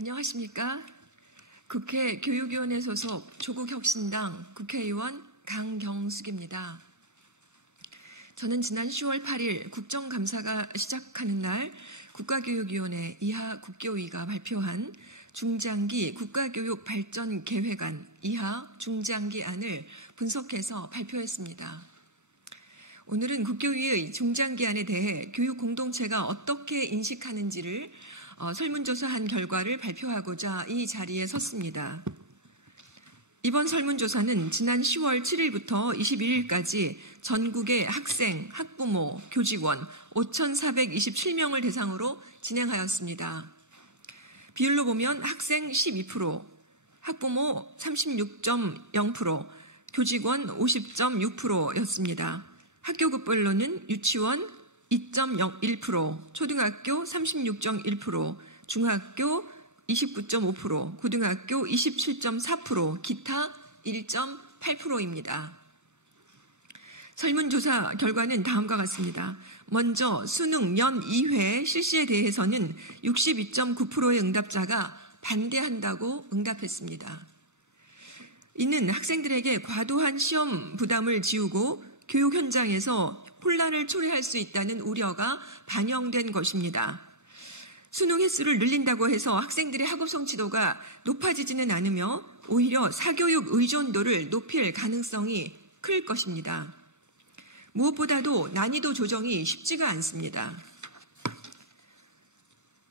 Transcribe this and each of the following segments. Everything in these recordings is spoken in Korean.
안녕하십니까? 국회 교육위원회 소속 조국혁신당 국회의원 강경숙입니다. 저는 지난 10월 8일 국정감사가 시작하는 날 국가교육위원회 이하 국교위가 발표한 중장기 국가교육 발전 계획안 이하 중장기안을 분석해서 발표했습니다. 오늘은 국교위의 중장기안에 대해 교육 공동체가 어떻게 인식하는지를 설문조사한 결과를 발표하고자 이 자리에 섰습니다. 이번 설문조사는 지난 10월 7일부터 21일까지 전국의 학생, 학부모, 교직원 5,427명을 대상으로 진행하였습니다. 비율로 보면 학생 12%, 학부모 36.0%, 교직원 50.6%였습니다. 학교급별로는 유치원 2.01%, 초등학교 36.1%, 중학교 29.5%, 고등학교 27.4%, 기타 1.8%입니다. 설문조사 결과는 다음과 같습니다. 먼저 수능 연 2회 실시에 대해서는 62.9%의 응답자가 반대한다고 응답했습니다. 이는 학생들에게 과도한 시험 부담을 지우고 교육 현장에서 혼란을 초래할 수 있다는 우려가 반영된 것입니다. 수능 횟수를 늘린다고 해서 학생들의 학업 성취도가 높아지지는 않으며 오히려 사교육 의존도를 높일 가능성이 클 것입니다. 무엇보다도 난이도 조정이 쉽지가 않습니다.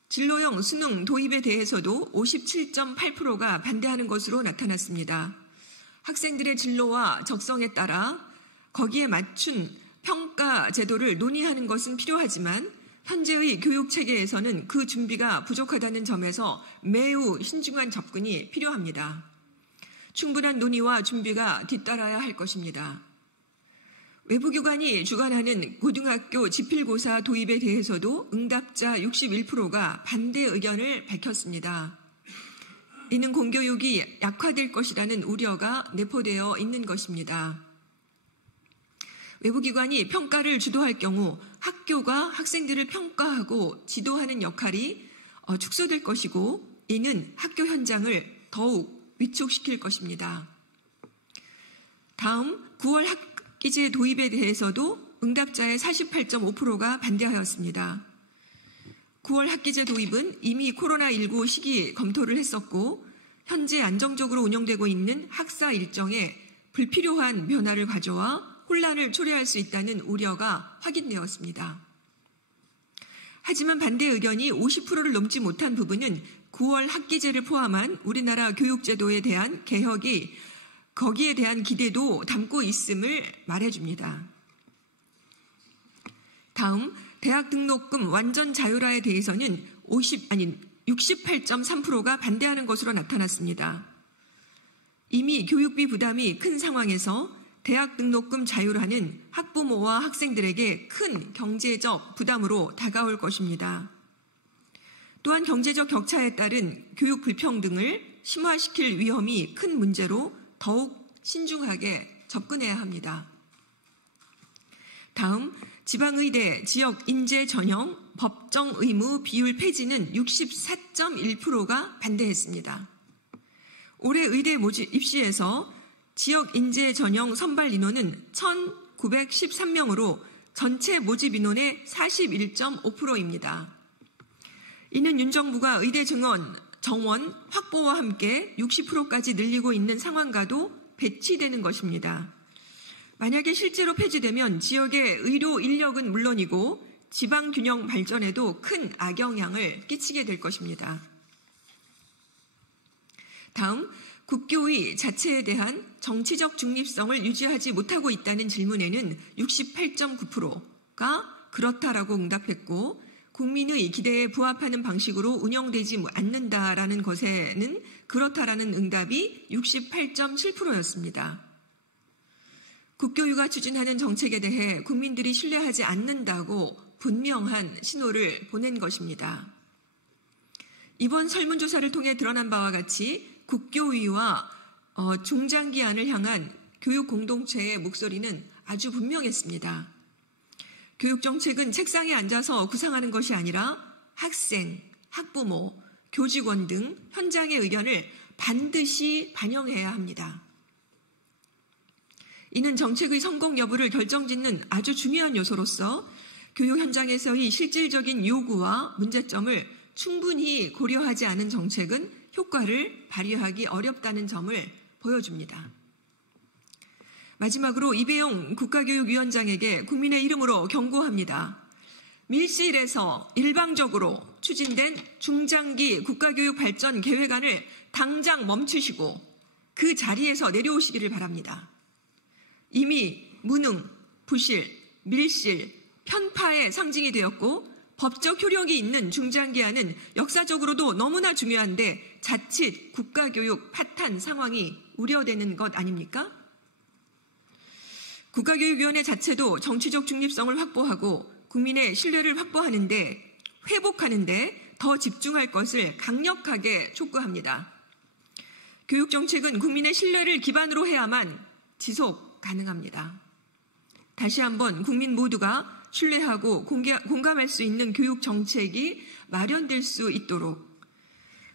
진로형 수능 도입에 대해서도 57.8%가 반대하는 것으로 나타났습니다. 학생들의 진로와 적성에 따라 거기에 맞춘 평가 제도를 논의하는 것은 필요하지만 현재의 교육 체계에서는 그 준비가 부족하다는 점에서 매우 신중한 접근이 필요합니다. 충분한 논의와 준비가 뒤따라야 할 것입니다. 외부기관이 주관하는 고등학교 지필고사 도입에 대해서도 응답자 61%가 반대 의견을 밝혔습니다. 이는 공교육이 약화될 것이라는 우려가 내포되어 있는 것입니다. 외부기관이 평가를 주도할 경우 학교가 학생들을 평가하고 지도하는 역할이 축소될 것이고 이는 학교 현장을 더욱 위축시킬 것입니다. 다음 9월 학기제 도입에 대해서도 응답자의 48.5%가 반대하였습니다. 9월 학기제 도입은 이미 코로나19 시기 검토를 했었고 현재 안정적으로 운영되고 있는 학사 일정에 불필요한 변화를 가져와 혼란을 초래할 수 있다는 우려가 확인되었습니다. 하지만 반대 의견이 50%를 넘지 못한 부분은 9월 학기제를 포함한 우리나라 교육제도에 대한 개혁이 거기에 대한 기대도 담고 있음을 말해줍니다. 다음 대학 등록금 완전 자율화에 대해서는 68.3%가 반대하는 것으로 나타났습니다. 이미 교육비 부담이 큰 상황에서 대학 등록금 자율화는 학부모와 학생들에게 큰 경제적 부담으로 다가올 것입니다. 또한 경제적 격차에 따른 교육 불평등을 심화시킬 위험이 큰 문제로 더욱 신중하게 접근해야 합니다. 다음 지방의대 지역 인재 전형 법정 의무 비율 폐지는 64.1%가 반대했습니다. 올해 의대 모집 입시에서 지역 인재 전형 선발 인원은 1,913명으로 전체 모집 인원의 41.5%입니다. 이는 윤 정부가 의대 정원 확보와 함께 60%까지 늘리고 있는 상황과도 배치되는 것입니다. 만약에 실제로 폐지되면 지역의 의료 인력은 물론이고 지방 균형 발전에도 큰 악영향을 끼치게 될 것입니다. 다음 국교위 자체에 대한 정치적 중립성을 유지하지 못하고 있다는 질문에는 68.9%가 그렇다라고 응답했고 국민의 기대에 부합하는 방식으로 운영되지 않는다라는 것에는 그렇다라는 응답이 68.7%였습니다. 국교위가 추진하는 정책에 대해 국민들이 신뢰하지 않는다고 분명한 신호를 보낸 것입니다. 이번 설문조사를 통해 드러난 바와 같이 국교위와 중장기안을 향한 교육 공동체의 목소리는 아주 분명했습니다. 교육정책은 책상에 앉아서 구상하는 것이 아니라 학생, 학부모, 교직원 등 현장의 의견을 반드시 반영해야 합니다. 이는 정책의 성공 여부를 결정짓는 아주 중요한 요소로서 교육 현장에서의 실질적인 요구와 문제점을 충분히 고려하지 않은 정책은 효과를 발휘하기 어렵다는 점을 보여줍니다. 마지막으로 이배용 국가교육위원장에게 국민의 이름으로 경고합니다. 밀실에서 일방적으로 추진된 중장기 국가교육 발전 계획안을 당장 멈추시고 그 자리에서 내려오시기를 바랍니다. 이미 무능, 부실, 밀실, 편파의 상징이 되었고 법적 효력이 있는 중장기안은 역사적으로도 너무나 중요한데 자칫 국가교육 파탄 상황이 우려되는 것 아닙니까? 국가교육위원회 자체도 정치적 중립성을 확보하고 국민의 신뢰를 확보하는데 회복하는데 더 집중할 것을 강력하게 촉구합니다. 교육정책은 국민의 신뢰를 기반으로 해야만 지속 가능합니다. 다시 한번 국민 모두가 신뢰하고 공감할 수 있는 교육정책이 마련될 수 있도록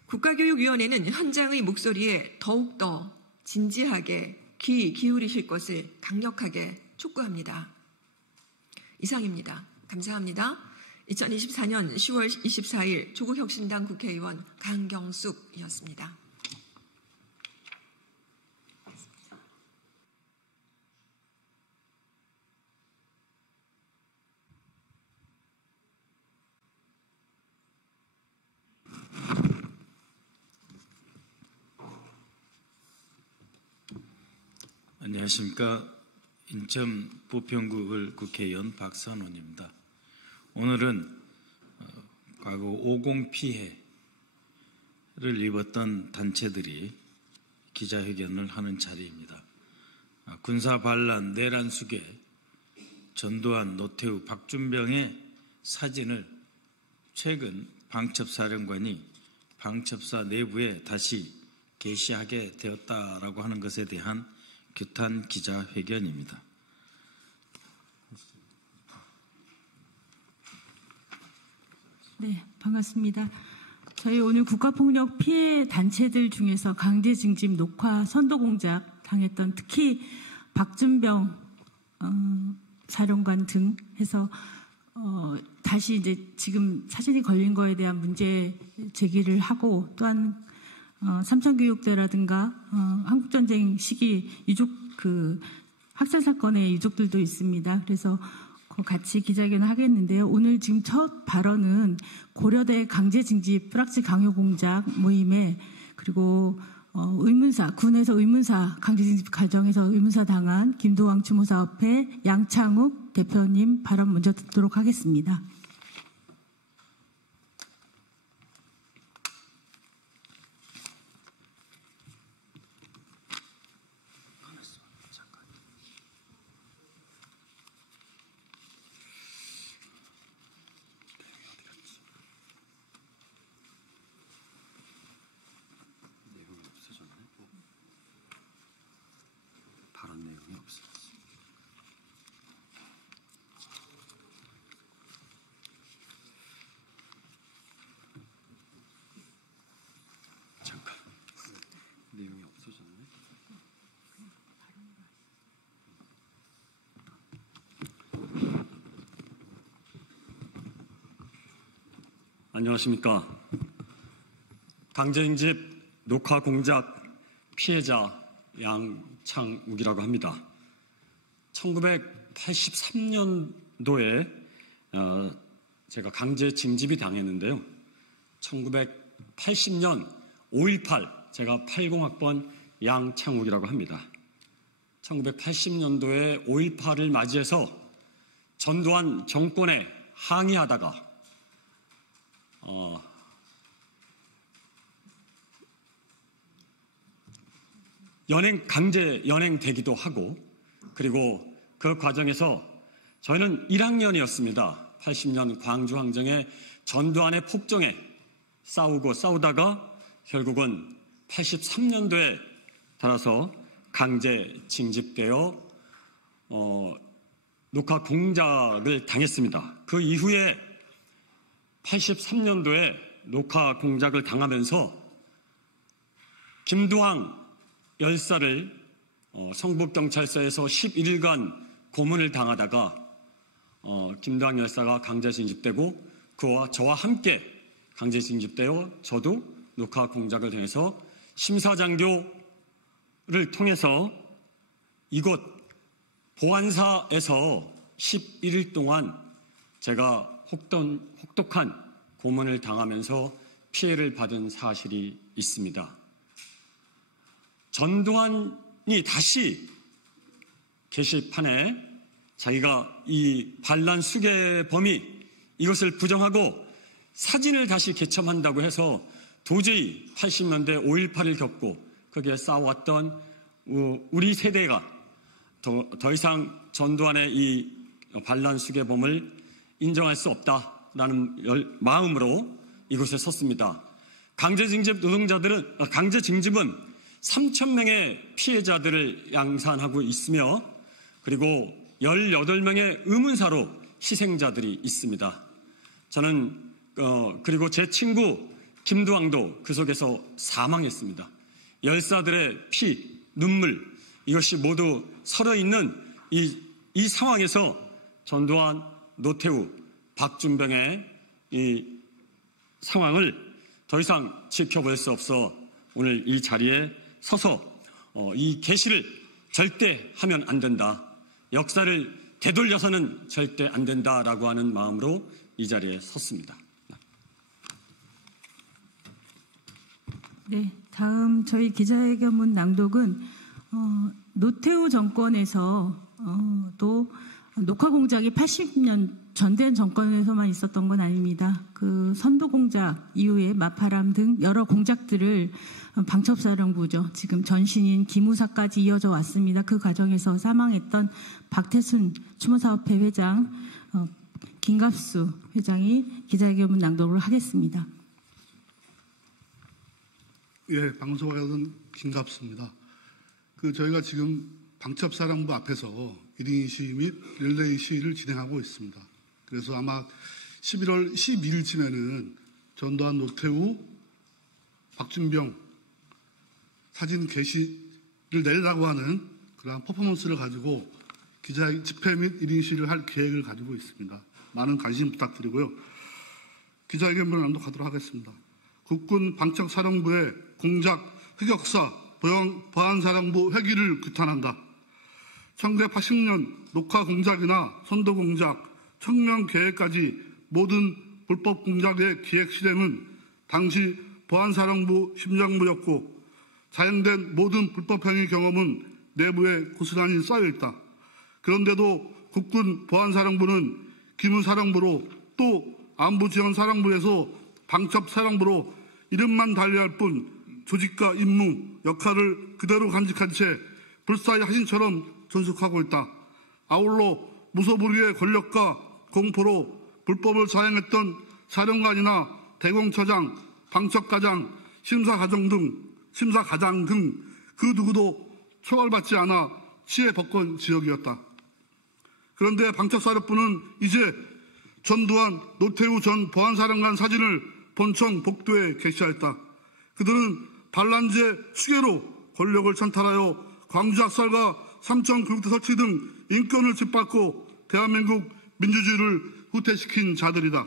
국가교육위원회는 현장의 목소리에 더욱더 진지하게 귀 기울이실 것을 강력하게 촉구합니다. 이상입니다. 감사합니다. 2024년 10월 24일 조국혁신당 국회의원 강경숙이었습니다. 안녕하십니까. 인천 부평구을 국회의원 박선원입니다. 오늘은 과거 50 피해를 입었던 단체들이 기자회견을 하는 자리입니다. 군사 반란, 내란 수괴, 전두환, 노태우, 박준병의 사진을 최근 방첩사령관이 방첩사 내부에 다시 게시하게 되었다라고 하는 것에 대한 규탄 기자회견입니다. 네, 반갑습니다. 저희 오늘 국가폭력 피해 단체들 중에서 강제 징집, 녹화, 선도 공작 당했던 특히 박준병 사령관 등 해서 다시 이제 지금 사진이 걸린 거에 대한 문제 제기를 하고 또한 삼천교육대라든가 한국전쟁 시기 유족 학살 사건의 유족들도 있습니다. 그래서 같이 기자회견을 하겠는데요. 오늘 지금 첫 발언은 고려대 강제징집 뿌락지 강요공작 모임에 그리고 의문사 군에서 의문사 강제징집 과정에서 의문사 당한 김도왕 추모사업회 양창욱 대표님 발언 먼저 듣도록 하겠습니다. 안녕하십니까. 강제징집 녹화 공작 피해자 양창욱이라고 합니다. 1983년도에 제가 강제 징집이 당했는데요. 1980년 5.18 제가 80학번 양창욱이라고 합니다. 1980년도에 5.18을 맞이해서 전두환 정권에 항의하다가 강제 연행되기도 하고 그리고 그 과정에서 저희는 1학년이었습니다. 80년 광주항쟁에 전두환의 폭정에 싸우다가 결국은 83년도에 따라서 강제 징집되어 녹화 공작을 당했습니다. 그 이후에 83년도에 녹화 공작을 당하면서 김두황 열사를 성북경찰서에서 11일간 고문을 당하다가 김두황 열사가 강제징집되고 그와 저와 함께 강제징집되어 저도 녹화 공작을 통해서 심사장교를 통해서 이곳 보안사에서 11일 동안 제가 혹독한 고문을 당하면서 피해를 받은 사실이 있습니다. 전두환이 다시 게시판에 자기가 이 반란 수괴범이 이것을 부정하고 사진을 다시 개첨한다고 해서 도저히 80년대 5.18을 겪고 거기에 싸워왔던 우리 세대가 더 이상 전두환의 이 반란 수괴범을 인정할 수 없다라는 마음으로 이곳에 섰습니다. 강제징집은 3,000명의 피해자들을 양산하고 있으며 그리고 18명의 의문사로 희생자들이 있습니다. 저는 그리고 제 친구 김두황도 그 속에서 사망했습니다. 열사들의 피, 눈물 이것이 모두 서려있는 이 상황에서 전두환, 노태우, 박준병의 이 상황을 더 이상 지켜볼 수 없어 오늘 이 자리에 서서 이 개시를 절대 하면 안 된다. 역사를 되돌려서는 절대 안 된다라고 하는 마음으로 이 자리에 섰습니다. 네, 다음 저희 기자회견문 낭독은 노태우 정권에서 또 녹화 공작이 80년 전된 정권에서만 있었던 건 아닙니다. 그 선도 공작 이후에 마파람 등 여러 공작들을 방첩사령부죠. 지금 전신인 기무사까지 이어져 왔습니다. 그 과정에서 사망했던 박태순 추모사업회 회장, 김갑수 회장이 기자회견문 낭독을 하겠습니다. 예, 방송하던 김갑수입니다. 저희가 지금 방첩사령부 앞에서 1인 시위 및 릴레이 시위를 진행하고 있습니다. 그래서 아마 11월 12일쯤에는 전두환, 노태우, 박준병 사진 게시를 내려고 하는 그러한 퍼포먼스를 가지고 기자 집회 및 1인 시위를 할 계획을 가지고 있습니다. 많은 관심 부탁드리고요. 기자회견문을 낭독하도록 하겠습니다. 국군 방첩사령부의 공작 흑역사 보안사령부 회기를 규탄한다. 1980년 녹화 공작이나 선도 공작, 청명 계획까지 모든 불법 공작의 기획 실행은 당시 보안사령부 심정부였고 자행된 모든 불법 행위 경험은 내부에 고스란히 쌓여있다. 그런데도 국군 보안사령부는 기무사령부로 또 안보지원사령부에서 방첩사령부로 이름만 달리할 뿐 조직과 임무, 역할을 그대로 간직한 채 불사의 하신처럼 존속하고 있다. 아울러 무소불위의 권력과 공포로 불법을 자행했던 사령관이나 대공처장, 방첩과장, 심사과장 등 그 누구도 처벌받지 않아 치해법권 지역이었다. 그런데 방첩사령부는 이제 전두환, 노태우 전 보안사령관 사진을 본청 복도에 게시하였다. 그들은 반란제 수괴로 권력을 찬탈하여 광주학살과 삼천교육대 설치 등 인권을 짓밟고 대한민국 민주주의를 후퇴시킨 자들이다.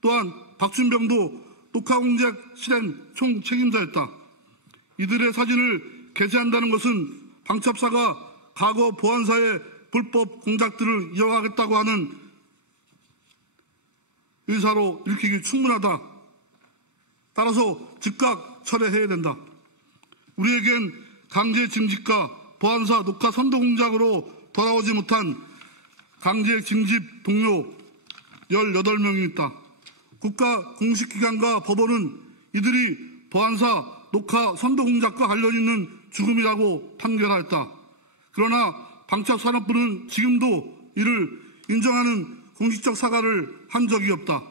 또한 박준병도 녹화공작 실행 총책임자였다. 이들의 사진을 게시한다는 것은 방첩사가 과거 보안사의 불법 공작들을 이어가겠다고 하는 의사로 읽히기 충분하다. 따라서 즉각 철회해야 된다. 우리에겐 강제징집과 보안사 녹화 선도 공작으로 돌아오지 못한 강제징집 동료 18명이 있다. 국가 공식기관과 법원은 이들이 보안사 녹화 선도 공작과 관련 있는 죽음이라고 판결하였다. 그러나 방첩사령부는 지금도 이를 인정하는 공식적 사과를 한 적이 없다.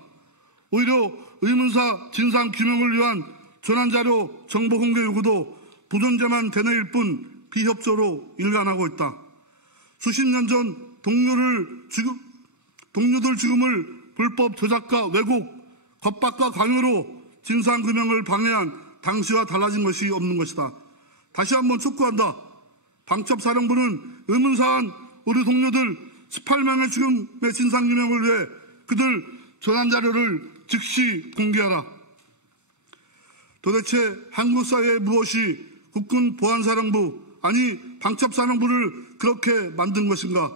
오히려 의문사 진상규명을 위한 전환자료 정보 공개 요구도 부존재만 되뇌일 뿐 비협조로 일관하고 있다. 수십 년 전 동료들 죽음을 불법 조작과 왜곡, 겁박과 강요로 진상규명을 방해한 당시와 달라진 것이 없는 것이다. 다시 한번 촉구한다. 방첩사령부는 의문사한 우리 동료들 18명의 죽음의 진상규명을 위해 그들 전환 자료를 즉시 공개하라. 도대체 한국 사회에 무엇이 국군 보안사령부, 아니 방첩사령부를 그렇게 만든 것인가?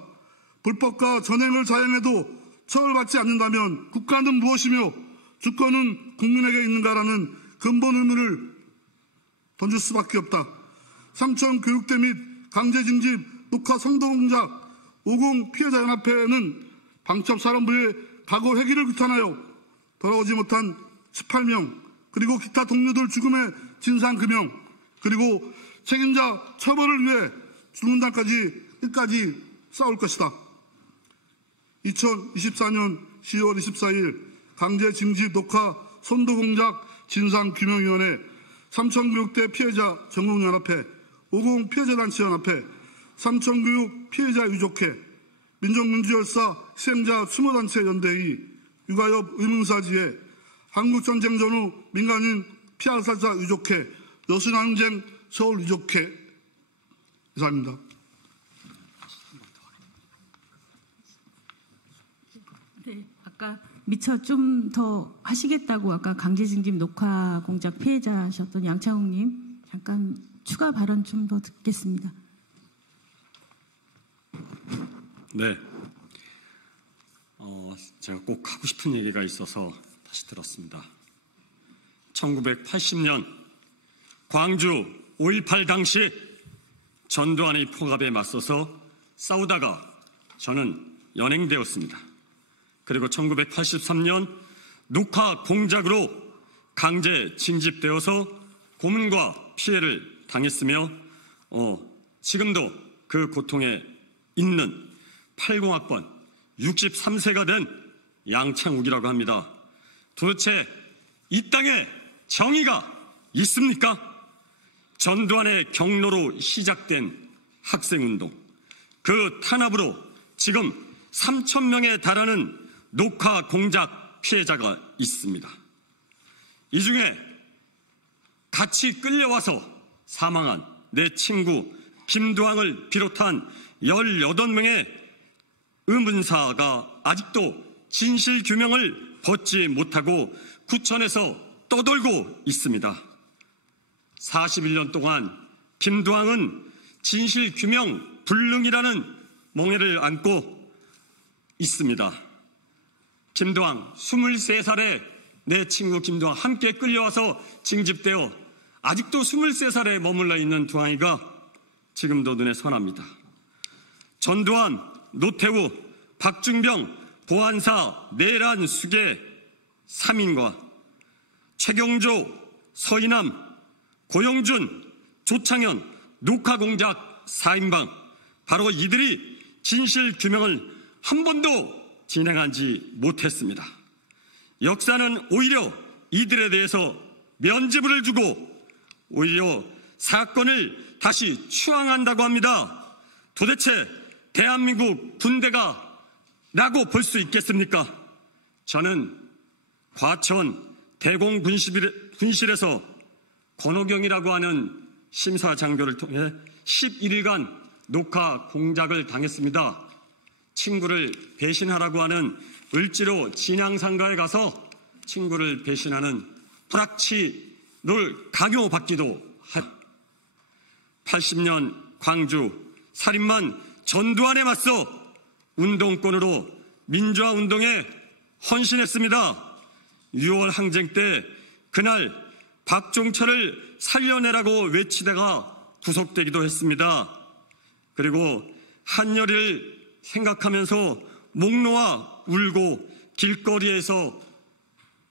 불법과 전횡을 자행해도 처벌받지 않는다면 국가는 무엇이며 주권은 국민에게 있는가라는 근본 의문을 던질 수밖에 없다. 삼천 교육대 및 강제징집 녹화 성도공작 50 피해자연합회는 방첩사령부의 과거 회기를 규탄하여 돌아오지 못한 18명 그리고 기타 동료들 죽음의 진상규명 그리고 책임자 처벌을 위해 죽는 날까지 끝까지 싸울 것이다. 2024년 10월 24일 강제징집 녹화 선도공작 진상규명위원회 삼천교육대 피해자 전국연합회 50 피해자단체연합회 삼천교육 피해자 유족회 민족민주열사 희생자 추모단체 연대의 육아협 의문사지회 한국전쟁 전후 민간인 피해살사 유족회 여순항쟁 서울 유족회 이사입니다. 네, 아까 미처 좀 더 하시겠다고 아까 강제징집 녹화 공작 피해자셨던 양창욱님 잠깐 추가 발언 좀 더 듣겠습니다. 네, 제가 꼭 하고 싶은 얘기가 있어서 다시 들었습니다. 1980년 광주 5.18 당시 전두환의 폭압에 맞서서 싸우다가 저는 연행되었습니다. 그리고 1983년 녹화 공작으로 강제 징집되어서 고문과 피해를 당했으며 지금도 그 고통에 있는 80학번 63세가 된 양창욱이라고 합니다. 도대체 이 땅에 정의가 있습니까? 전두환의 경로로 시작된 학생운동, 그 탄압으로 지금 3,000명에 달하는 녹화 공작 피해자가 있습니다. 이 중에 같이 끌려와서 사망한 내 친구 김두항을 비롯한 18명의 의문사가 아직도 진실규명을 벗지 못하고 구천에서 떠돌고 있습니다. 41년 동안 김두항은 진실규명 불능이라는 몽해를 안고 있습니다. 김두항 23살에 내 친구 김두항 함께 끌려와서 징집되어 아직도 23살에 머물러 있는 두항이가 지금도 눈에 선합니다. 전두환, 노태우, 박준병, 보안사, 내란, 수계 3인과 최경조, 서인함, 고영준, 조창현, 녹화공작 4인방 바로 이들이 진실규명을 한 번도 진행하지 못했습니다. 역사는 오히려 이들에 대해서 면죄부를 주고 오히려 사건을 다시 추앙한다고 합니다. 도대체 대한민국 군대가 라고 볼 수 있겠습니까? 저는 과천 대공군실에서 권호경이라고 하는 심사장교를 통해 11일간 녹화 공작을 당했습니다. 친구를 배신하라고 하는 을지로 진양상가에 가서 친구를 배신하는 불합치를 강요받기도 한 80년 광주 살인만 전두환에 맞서 운동권으로 민주화운동에 헌신했습니다. 6월 항쟁 때 그날 박종철을 살려내라고 외치다가 구속되기도 했습니다. 그리고 한여를 생각하면서 목 놓아 울고 길거리에서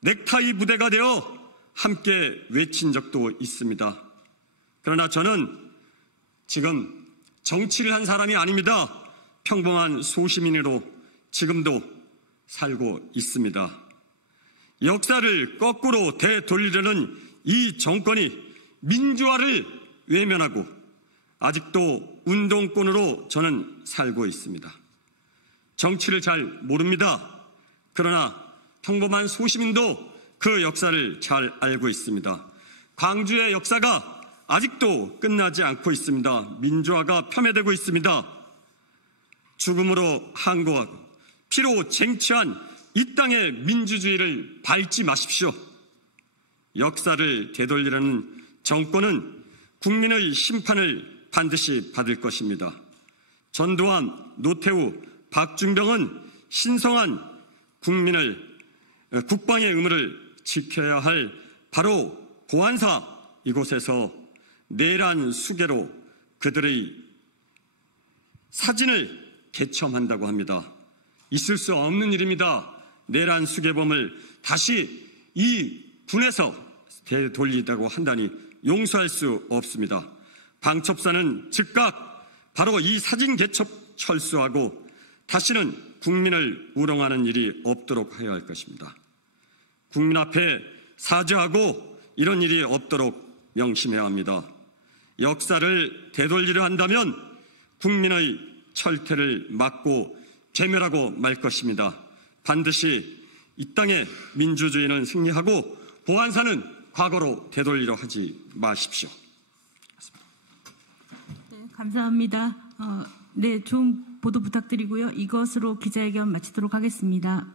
넥타이 부대가 되어 함께 외친 적도 있습니다. 그러나 저는 지금 정치를 한 사람이 아닙니다. 평범한 소시민으로 지금도 살고 있습니다. 역사를 거꾸로 되돌리려는 이 정권이 민주화를 외면하고 아직도 운동권으로 저는 살고 있습니다. 정치를 잘 모릅니다. 그러나 평범한 소시민도 그 역사를 잘 알고 있습니다. 광주의 역사가 아직도 끝나지 않고 있습니다. 민주화가 폄훼되고 있습니다. 죽음으로 항거하고 피로 쟁취한 이 땅의 민주주의를 밟지 마십시오. 역사를 되돌리려는 정권은 국민의 심판을 반드시 받을 것입니다. 전두환, 노태우, 박준병은 신성한 국방의 의무를 지켜야 할 바로 보안사 이곳에서 내란 수괴로 그들의 사진을 개첨한다고 합니다. 있을 수 없는 일입니다. 내란 수괴범을 다시 이 군에서 되돌리다고 한다니 용서할 수 없습니다. 방첩사는 즉각 바로 이 사진 개첩 철수하고 다시는 국민을 우롱하는 일이 없도록 해야 할 것입니다. 국민 앞에 사죄하고 이런 일이 없도록 명심해야 합니다. 역사를 되돌리려 한다면 국민의 철퇴를 막고 괴멸하고 말 것입니다. 반드시 이 땅의 민주주의는 승리하고 보안사는 과거로 되돌리려 하지 마십시오. 네, 감사합니다. 네, 좋은 보도 부탁드리고요. 이것으로 기자회견 마치도록 하겠습니다.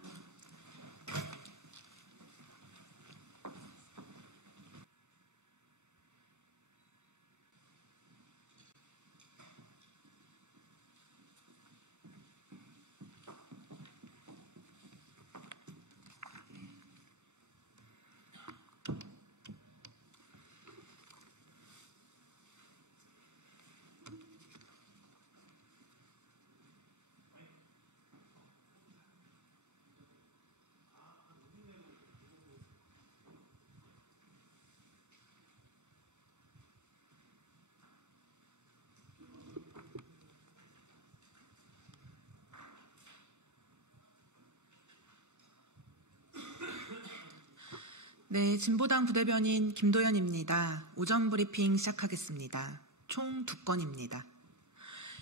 네, 진보당 부대변인 김도연입니다. 오전 브리핑 시작하겠습니다. 총 2건입니다.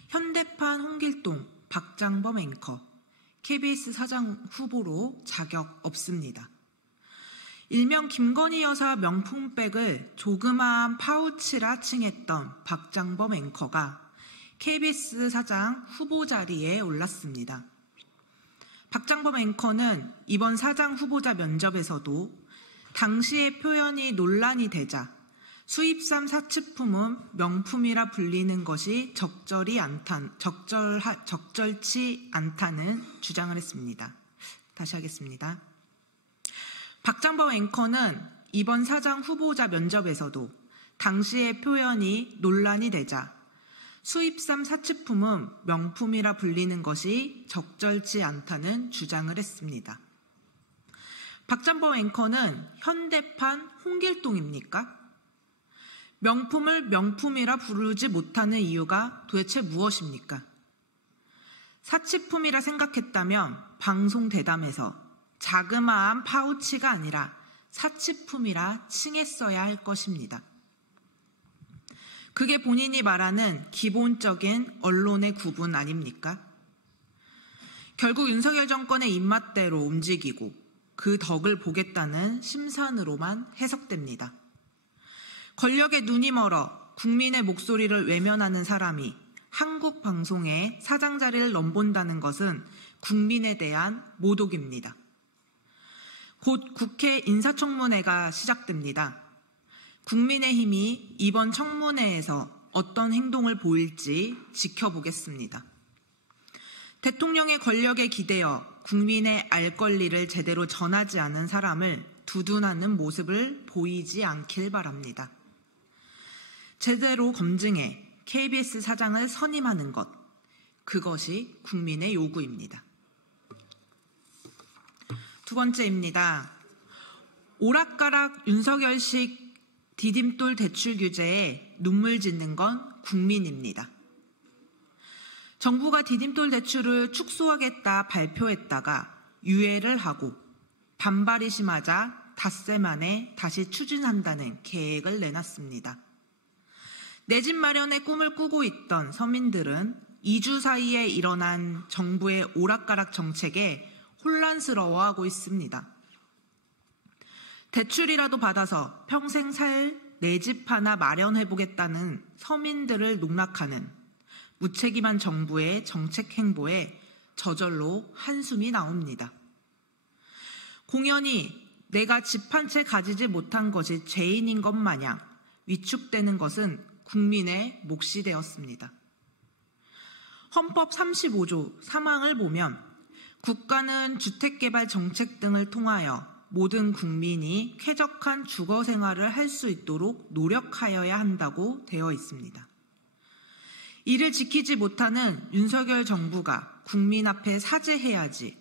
현대판 홍길동, 박장범 앵커, KBS 사장 후보로 자격 없습니다. 일명 김건희 여사 명품백을 조그마한 파우치라 칭했던 박장범 앵커가 KBS 사장 후보 자리에 올랐습니다. 박장범 앵커는 이번 사장 후보자 면접에서도 당시의 표현이 논란이 되자 수입산 사치품은 명품이라 불리는 것이 적절치 않다는 주장을 했습니다. 다시 하겠습니다. 박장범 앵커는 이번 사장 후보자 면접에서도 당시의 표현이 논란이 되자 수입산 사치품은 명품이라 불리는 것이 적절치 않다는 주장을 했습니다. 박장범 앵커는 현대판 홍길동입니까? 명품을 명품이라 부르지 못하는 이유가 도대체 무엇입니까? 사치품이라 생각했다면 방송 대담에서 자그마한 파우치가 아니라 사치품이라 칭했어야 할 것입니다. 그게 본인이 말하는 기본적인 언론의 구분 아닙니까? 결국 윤석열 정권의 입맛대로 움직이고 그 덕을 보겠다는 심산으로만 해석됩니다. 권력에 눈이 멀어 국민의 목소리를 외면하는 사람이 한국 방송에 사장 자리를 넘본다는 것은 국민에 대한 모독입니다. 곧 국회 인사청문회가 시작됩니다. 국민의힘이 이번 청문회에서 어떤 행동을 보일지 지켜보겠습니다. 대통령의 권력에 기대어 국민의 알 권리를 제대로 전하지 않은 사람을 두둔하는 모습을 보이지 않길 바랍니다. 제대로 검증해 KBS 사장을 선임하는 것, 그것이 국민의 요구입니다. 두 번째입니다. 오락가락 윤석열식 디딤돌 대출 규제에 눈물 짓는 건 국민입니다. 정부가 디딤돌 대출을 축소하겠다 발표했다가 유예를 하고 반발이 심하자 닷새 만에 다시 추진한다는 계획을 내놨습니다. 내 집 마련의 꿈을 꾸고 있던 서민들은 2주 사이에 일어난 정부의 오락가락 정책에 혼란스러워하고 있습니다. 대출이라도 받아서 평생 살 내 집 하나 마련해보겠다는 서민들을 농락하는 무책임한 정부의 정책 행보에 저절로 한숨이 나옵니다. 공연히 내가 집 한 채 가지지 못한 것이 죄인인 것 마냥 위축되는 것은 국민의 몫이 되었습니다. 헌법 35조 3항을 보면 국가는 주택개발 정책 등을 통하여 모든 국민이 쾌적한 주거 생활을 할 수 있도록 노력하여야 한다고 되어 있습니다. 이를 지키지 못하는 윤석열 정부가 국민 앞에 사죄해야지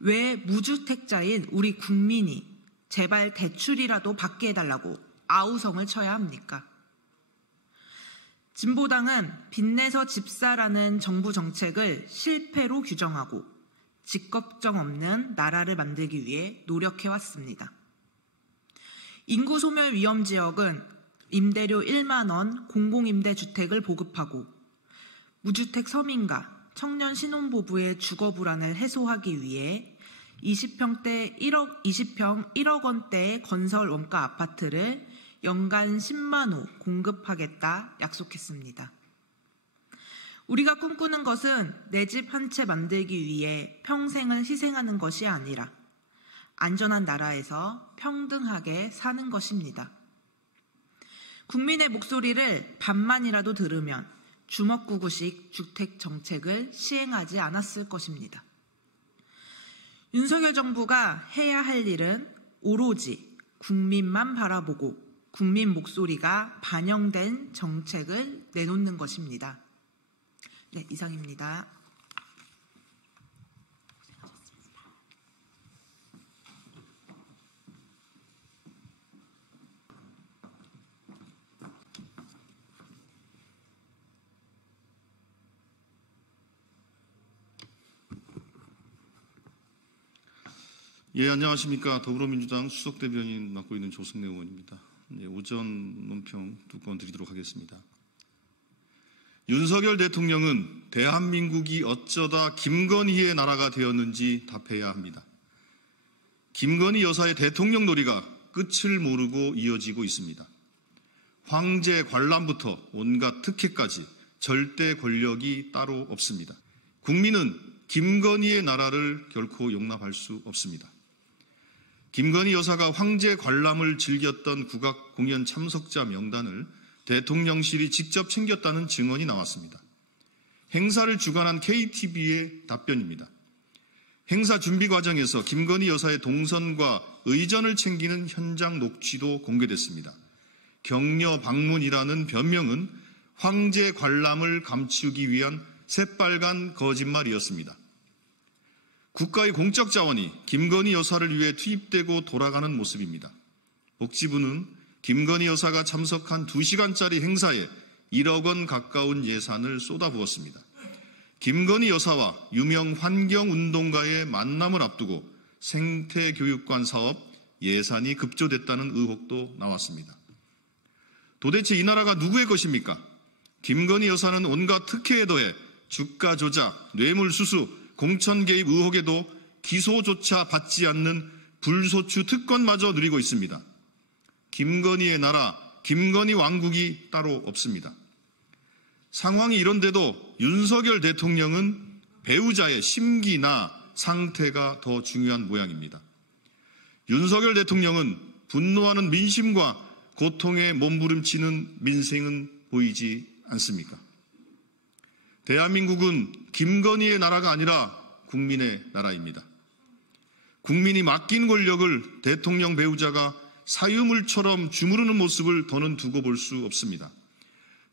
왜 무주택자인 우리 국민이 제발 대출이라도 받게 해달라고 아우성을 쳐야 합니까? 진보당은 빚내서 집사라는 정부 정책을 실패로 규정하고 직걱정 없는 나라를 만들기 위해 노력해왔습니다. 인구 소멸 위험 지역은 임대료 1만 원 공공임대주택을 보급하고 무주택 서민과 청년 신혼부부의 주거 불안을 해소하기 위해 20평 1억 원대의 건설 원가 아파트를 연간 10만 호 공급하겠다 약속했습니다. 우리가 꿈꾸는 것은 내 집 한 채 만들기 위해 평생을 희생하는 것이 아니라 안전한 나라에서 평등하게 사는 것입니다. 국민의 목소리를 반만이라도 들으면 주먹구구식 주택 정책을 시행하지 않았을 것입니다. 윤석열 정부가 해야 할 일은 오로지 국민만 바라보고 국민 목소리가 반영된 정책을 내놓는 것입니다. 네, 이상입니다. 예, 안녕하십니까. 더불어민주당 수석대변인 맡고 있는 조승래 의원입니다. 네, 오전 논평 두 건 드리도록 하겠습니다. 윤석열 대통령은 대한민국이 어쩌다 김건희의 나라가 되었는지 답해야 합니다. 김건희 여사의 대통령 놀이가 끝을 모르고 이어지고 있습니다. 황제 관람부터 온갖 특혜까지 절대 권력이 따로 없습니다. 국민은 김건희의 나라를 결코 용납할 수 없습니다. 김건희 여사가 황제 관람을 즐겼던 국악 공연 참석자 명단을 대통령실이 직접 챙겼다는 증언이 나왔습니다. 행사를 주관한 KTV의 답변입니다. 행사 준비 과정에서 김건희 여사의 동선과 의전을 챙기는 현장 녹취도 공개됐습니다. 격려 방문이라는 변명은 황제 관람을 감추기 위한 새빨간 거짓말이었습니다. 국가의 공적 자원이 김건희 여사를 위해 투입되고 돌아가는 모습입니다. 복지부는 김건희 여사가 참석한 2시간짜리 행사에 1억 원 가까운 예산을 쏟아부었습니다. 김건희 여사와 유명 환경운동가의 만남을 앞두고 생태교육관 사업 예산이 급조됐다는 의혹도 나왔습니다. 도대체 이 나라가 누구의 것입니까? 김건희 여사는 온갖 특혜에 더해 주가 조작, 뇌물수수, 공천 개입 의혹에도 기소조차 받지 않는 불소추 특권마저 누리고 있습니다. 김건희의 나라, 김건희 왕국이 따로 없습니다. 상황이 이런데도 윤석열 대통령은 배우자의 심기나 상태가 더 중요한 모양입니다. 윤석열 대통령은 분노하는 민심과 고통에 몸부림치는 민생은 보이지 않습니까? 대한민국은 김건희의 나라가 아니라 국민의 나라입니다. 국민이 맡긴 권력을 대통령 배우자가 사유물처럼 주무르는 모습을 더는 두고 볼 수 없습니다.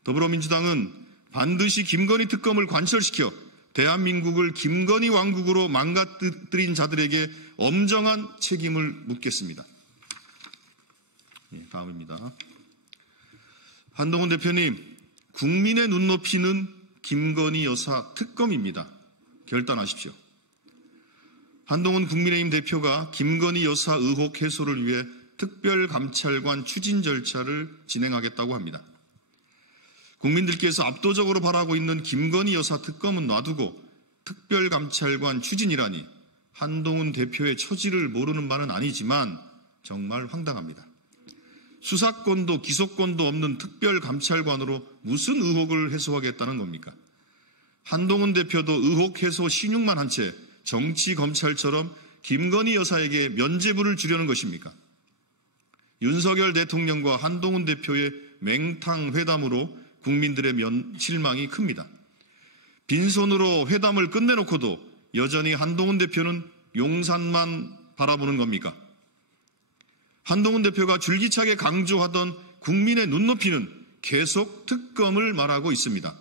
더불어민주당은 반드시 김건희 특검을 관철시켜 대한민국을 김건희 왕국으로 망가뜨린 자들에게 엄정한 책임을 묻겠습니다. 다음입니다. 한동훈 대표님, 국민의 눈높이는 김건희 여사 특검입니다. 결단하십시오. 한동훈 국민의힘 대표가 김건희 여사 의혹 해소를 위해 특별감찰관 추진 절차를 진행하겠다고 합니다. 국민들께서 압도적으로 바라고 있는 김건희 여사 특검은 놔두고 특별감찰관 추진이라니 한동훈 대표의 처지를 모르는 바는 아니지만 정말 황당합니다. 수사권도 기소권도 없는 특별감찰관으로 무슨 의혹을 해소하겠다는 겁니까? 한동훈 대표도 의혹 해소 신용만 한 채 정치검찰처럼 김건희 여사에게 면죄부를 주려는 것입니까? 윤석열 대통령과 한동훈 대표의 맹탕 회담으로 국민들의 실망이 큽니다. 빈손으로 회담을 끝내놓고도 여전히 한동훈 대표는 용산만 바라보는 겁니까? 한동훈 대표가 줄기차게 강조하던 국민의 눈높이는 계속 특검을 말하고 있습니다.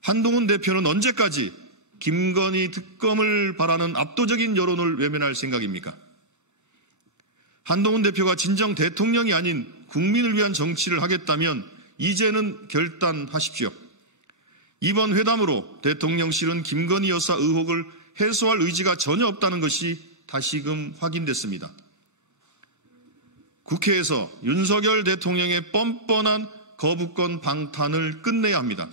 한동훈 대표는 언제까지 김건희 특검을 바라는 압도적인 여론을 외면할 생각입니까? 한동훈 대표가 진정 대통령이 아닌 국민을 위한 정치를 하겠다면 이제는 결단하십시오. 이번 회담으로 대통령실은 김건희 여사 의혹을 해소할 의지가 전혀 없다는 것이 다시금 확인됐습니다. 국회에서 윤석열 대통령의 뻔뻔한 거부권 방탄을 끝내야 합니다.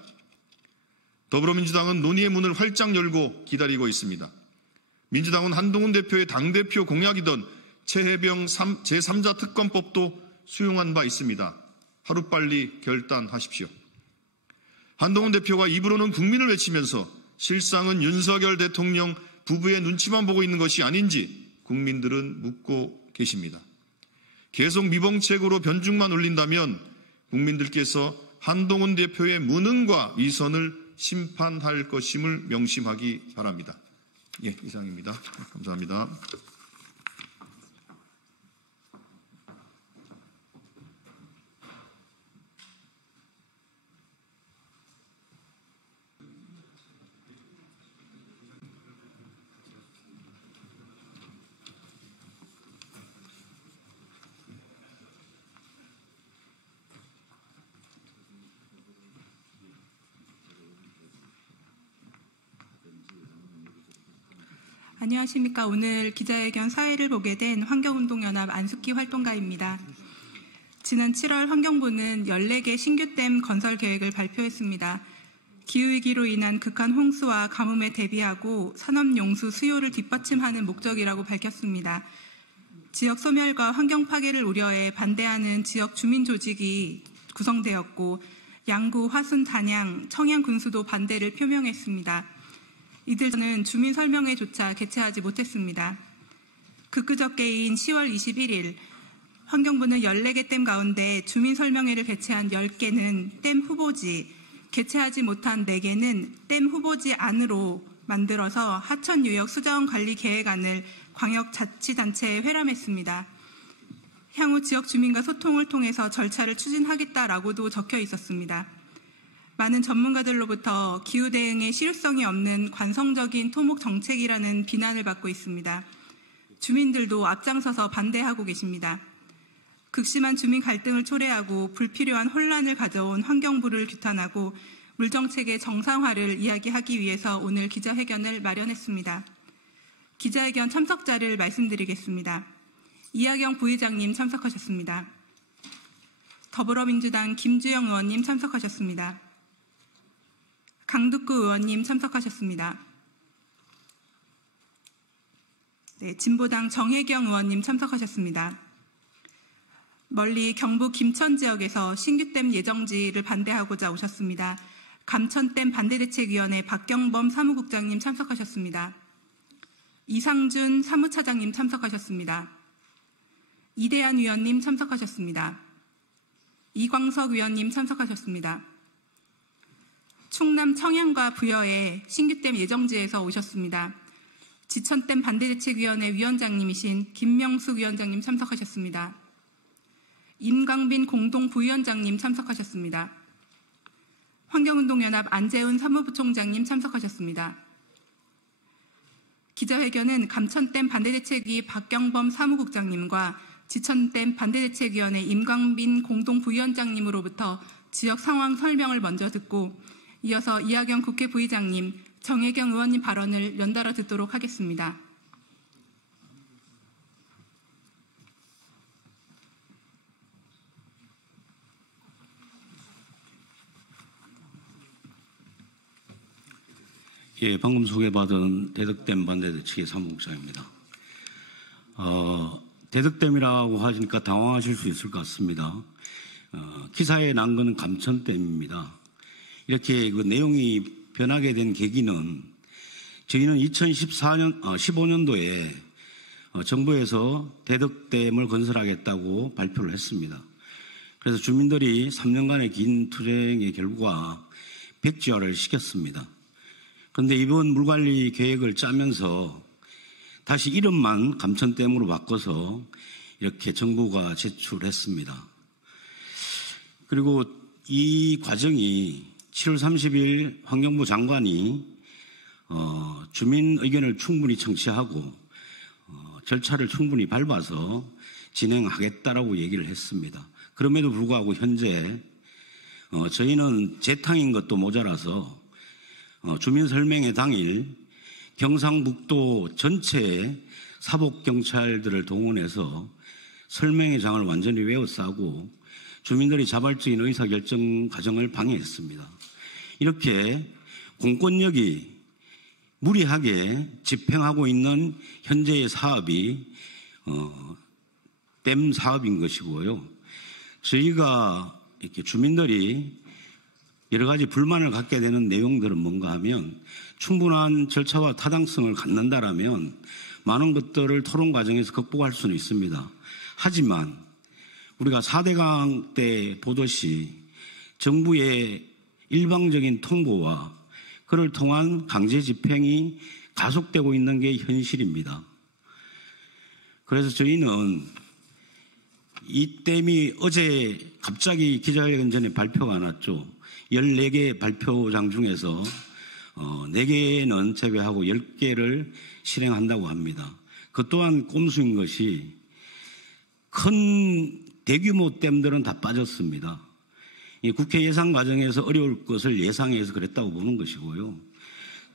더불어민주당은 논의의 문을 활짝 열고 기다리고 있습니다. 민주당은 한동훈 대표의 당대표 공약이던 최혜병 제3자 특검법도 수용한 바 있습니다. 하루빨리 결단하십시오. 한동훈 대표가 입으로는 국민을 외치면서 실상은 윤석열 대통령 부부의 눈치만 보고 있는 것이 아닌지 국민들은 묻고 계십니다. 계속 미봉책으로 변죽만 올린다면 국민들께서 한동훈 대표의 무능과 위선을 심판할 것임을 명심하기 바랍니다. 예, 이상입니다. 감사합니다. 안녕하십니까. 오늘 기자회견 사회를 보게 된 환경운동연합 안숙희 활동가입니다. 지난 7월 환경부는 14개 신규댐 건설 계획을 발표했습니다. 기후위기로 인한 극한 홍수와 가뭄에 대비하고 산업용수 수요를 뒷받침하는 목적이라고 밝혔습니다. 지역 소멸과 환경 파괴를 우려해 반대하는 지역 주민 조직이 구성되었고 양구, 화순, 단양, 청양 군수도 반대를 표명했습니다. 이들은 주민 설명회조차 개최하지 못했습니다. 그저께인 10월 21일 환경부는 14개 댐 가운데 주민 설명회를 개최한 10개는 댐 후보지, 개최하지 못한 4개는 댐 후보지 안으로 만들어서 하천유역 수자원 관리 계획안을 광역자치단체에 회람했습니다. 향후 지역 주민과 소통을 통해서 절차를 추진하겠다라고도 적혀 있었습니다. 많은 전문가들로부터 기후 대응에 실효성이 없는 관성적인 토목 정책이라는 비난을 받고 있습니다. 주민들도 앞장서서 반대하고 계십니다. 극심한 주민 갈등을 초래하고 불필요한 혼란을 가져온 환경부를 규탄하고 물정책의 정상화를 이야기하기 위해서 오늘 기자회견을 마련했습니다. 기자회견 참석자를 말씀드리겠습니다. 이하경 부의장님 참석하셨습니다. 더불어민주당 김주영 의원님 참석하셨습니다. 강두구 의원님 참석하셨습니다. 네, 진보당 정혜경 의원님 참석하셨습니다. 멀리 경북 김천 지역에서 신규댐 예정지를 반대하고자 오셨습니다. 감천댐 반대대책위원회 박경범 사무국장님 참석하셨습니다. 이상준 사무차장님 참석하셨습니다. 이대한 위원님 참석하셨습니다. 이광석 위원님 참석하셨습니다. 충남 청양과 부여의 신규댐 예정지에서 오셨습니다. 지천댐 반대대책위원회 위원장님이신 김명숙 위원장님 참석하셨습니다. 임광빈 공동부위원장님 참석하셨습니다. 환경운동연합 안재훈 사무부총장님 참석하셨습니다. 기자회견은 감천댐 반대대책위 박경범 사무국장님과 지천댐 반대대책위원회 임광빈 공동부위원장님으로부터 지역 상황 설명을 먼저 듣고 이어서 이하경 국회 부의장님, 정혜경 의원님 발언을 연달아 듣도록 하겠습니다. 예, 방금 소개받은 대덕댐 반대대책위 사무국장입니다. 대덕댐이라고 하시니까 당황하실 수 있을 것 같습니다. 기사에 난 것은 감천댐입니다. 이렇게 그 내용이 변하게 된 계기는 저희는 2015년도에 정부에서 대덕댐을 건설하겠다고 발표를 했습니다. 그래서 주민들이 3년간의 긴 투쟁의 결과 백지화를 시켰습니다. 그런데 이번 물관리 계획을 짜면서 다시 이름만 감천댐으로 바꿔서 이렇게 정부가 제출했습니다. 그리고 이 과정이 7월 30일 환경부 장관이 주민 의견을 충분히 청취하고 절차를 충분히 밟아서 진행하겠다라고 얘기를 했습니다. 그럼에도 불구하고 현재 저희는 재탕인 것도 모자라서 주민 설명회 당일 경상북도 전체의 사복경찰들을 동원해서 설명회장을 완전히 외워싸고 주민들이 자발적인 의사결정 과정을 방해했습니다. 이렇게 공권력이 무리하게 집행하고 있는 현재의 사업이 댐 사업인 것이고요. 저희가 이렇게 주민들이 여러 가지 불만을 갖게 되는 내용들은 뭔가 하면 충분한 절차와 타당성을 갖는다라면 많은 것들을 토론 과정에서 극복할 수는 있습니다. 하지만 우리가 4대강 때 보듯이 정부의 일방적인 통보와 그를 통한 강제 집행이 가속되고 있는 게 현실입니다. 그래서 저희는 이 댐이 어제 갑자기 기자회견 전에 발표가 났죠. 14개 발표장 중에서 4개는 제외하고 10개를 실행한다고 합니다. 그 또한 꼼수인 것이 큰 대규모 댐들은 다 빠졌습니다. 국회 예산 과정에서 어려울 것을 예상해서 그랬다고 보는 것이고요.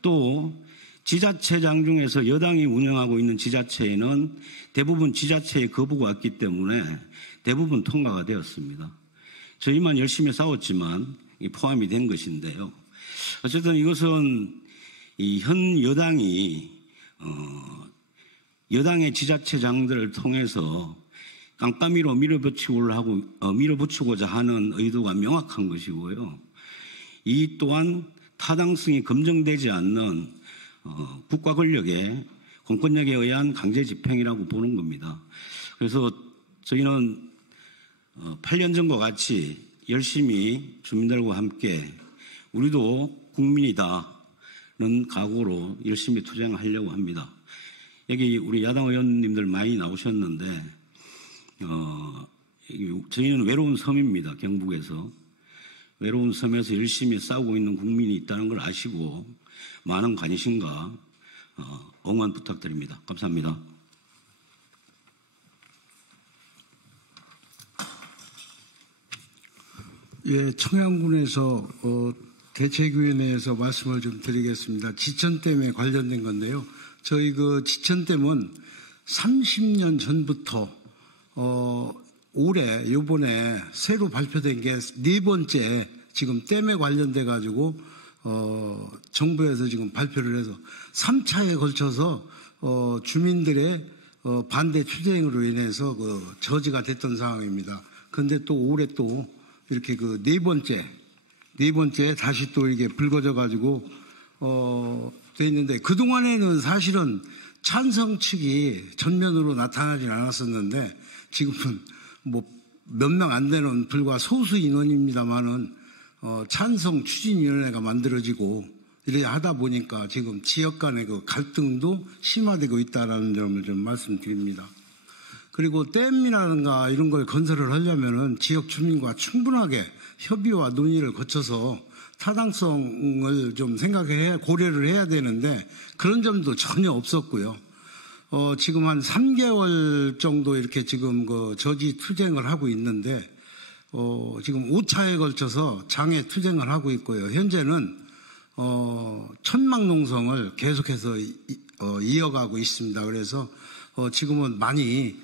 또 지자체장 중에서 여당이 운영하고 있는 지자체에는 대부분 지자체의 거부가 왔기 때문에 대부분 통과가 되었습니다. 저희만 열심히 싸웠지만 포함이 된 것인데요. 어쨌든 이것은 이 현 여당이 여당의 지자체장들을 통해서 깜깜이로 밀어붙이고자 하는 의도가 명확한 것이고요. 이 또한 타당성이 검증되지 않는 국가 권력의 공권력에 의한 강제 집행이라고 보는 겁니다. 그래서 저희는 8년 전과 같이 열심히 주민들과 함께 우리도 국민이다는 각오로 열심히 투쟁하려고 합니다. 여기 우리 야당 의원님들 많이 나오셨는데 저희는 외로운 섬입니다. 경북에서. 외로운 섬에서 열심히 싸우고 있는 국민이 있다는 걸 아시고 많은 관심과 응원 부탁드립니다. 감사합니다. 예, 청양군에서 대책위원회에서 말씀을 좀 드리겠습니다. 지천댐에 관련된 건데요. 저희 그 지천댐은 30년 전부터 올해 요번에 새로 발표된 게 4번째 지금 댐에 관련돼 가지고 정부에서 지금 발표를 해서 3차에 걸쳐서 주민들의 반대 투쟁으로 인해서 그 저지가 됐던 상황입니다. 그런데 또 올해 또 이렇게 그 네 번째 다시 또 이게 불거져 가지고 돼 있는데, 그동안에는 사실은 찬성 측이 전면으로 나타나지 않았었는데 지금은 뭐 몇 명 안 되는 불과 소수 인원입니다만은 찬성 추진위원회가 만들어지고 이렇게 하다 보니까 지금 지역 간의 그 갈등도 심화되고 있다는 점을 좀 말씀드립니다. 그리고 댐이라든가 이런 걸 건설을 하려면은 지역 주민과 충분하게 협의와 논의를 거쳐서 타당성을 좀 고려를 해야 되는데 그런 점도 전혀 없었고요. 지금 한 3개월 정도 이렇게 지금 그 저지 투쟁을 하고 있는데, 지금 5차에 걸쳐서 장애 투쟁을 하고 있고요. 현재는, 천막농성을 계속해서 이어가고 있습니다. 그래서, 지금은 많이,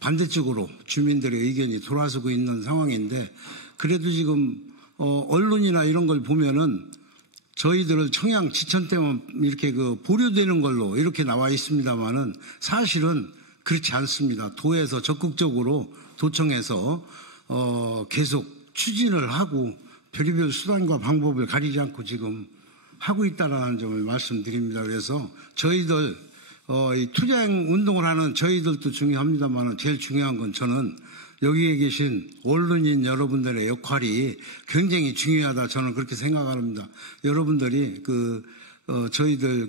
반대쪽으로 주민들의 의견이 돌아서고 있는 상황인데, 그래도 지금, 언론이나 이런 걸 보면은 저희들을 청양 지천댐은 이렇게 그 보류되는 걸로 이렇게 나와 있습니다만은 사실은 그렇지 않습니다. 도에서 적극적으로 도청에서 계속 추진을 하고 별의별 수단과 방법을 가리지 않고 지금 하고 있다는 점을 말씀드립니다. 그래서 저희들 이 투쟁 운동을 하는 저희들도 중요합니다만 제일 중요한 건 저는 여기에 계신 언론인 여러분들의 역할이 굉장히 중요하다. 저는 그렇게 생각합니다. 여러분들이 저희들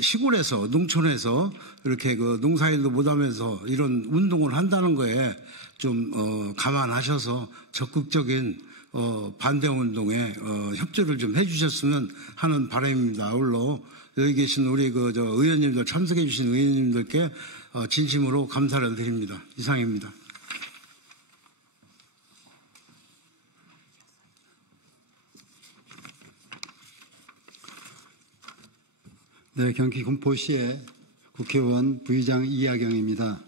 시골에서 농촌에서 이렇게 농사일도 못하면서 이런 운동을 한다는 거에 좀 감안하셔서 적극적인 반대 운동에 협조를 좀 해주셨으면 하는 바람입니다. 아울러 여기 계신 우리 의원님들 참석해 주신 의원님들께 진심으로 감사를 드립니다. 이상입니다. 네, 경기 군포시의 국회의원 부의장 이하경입니다.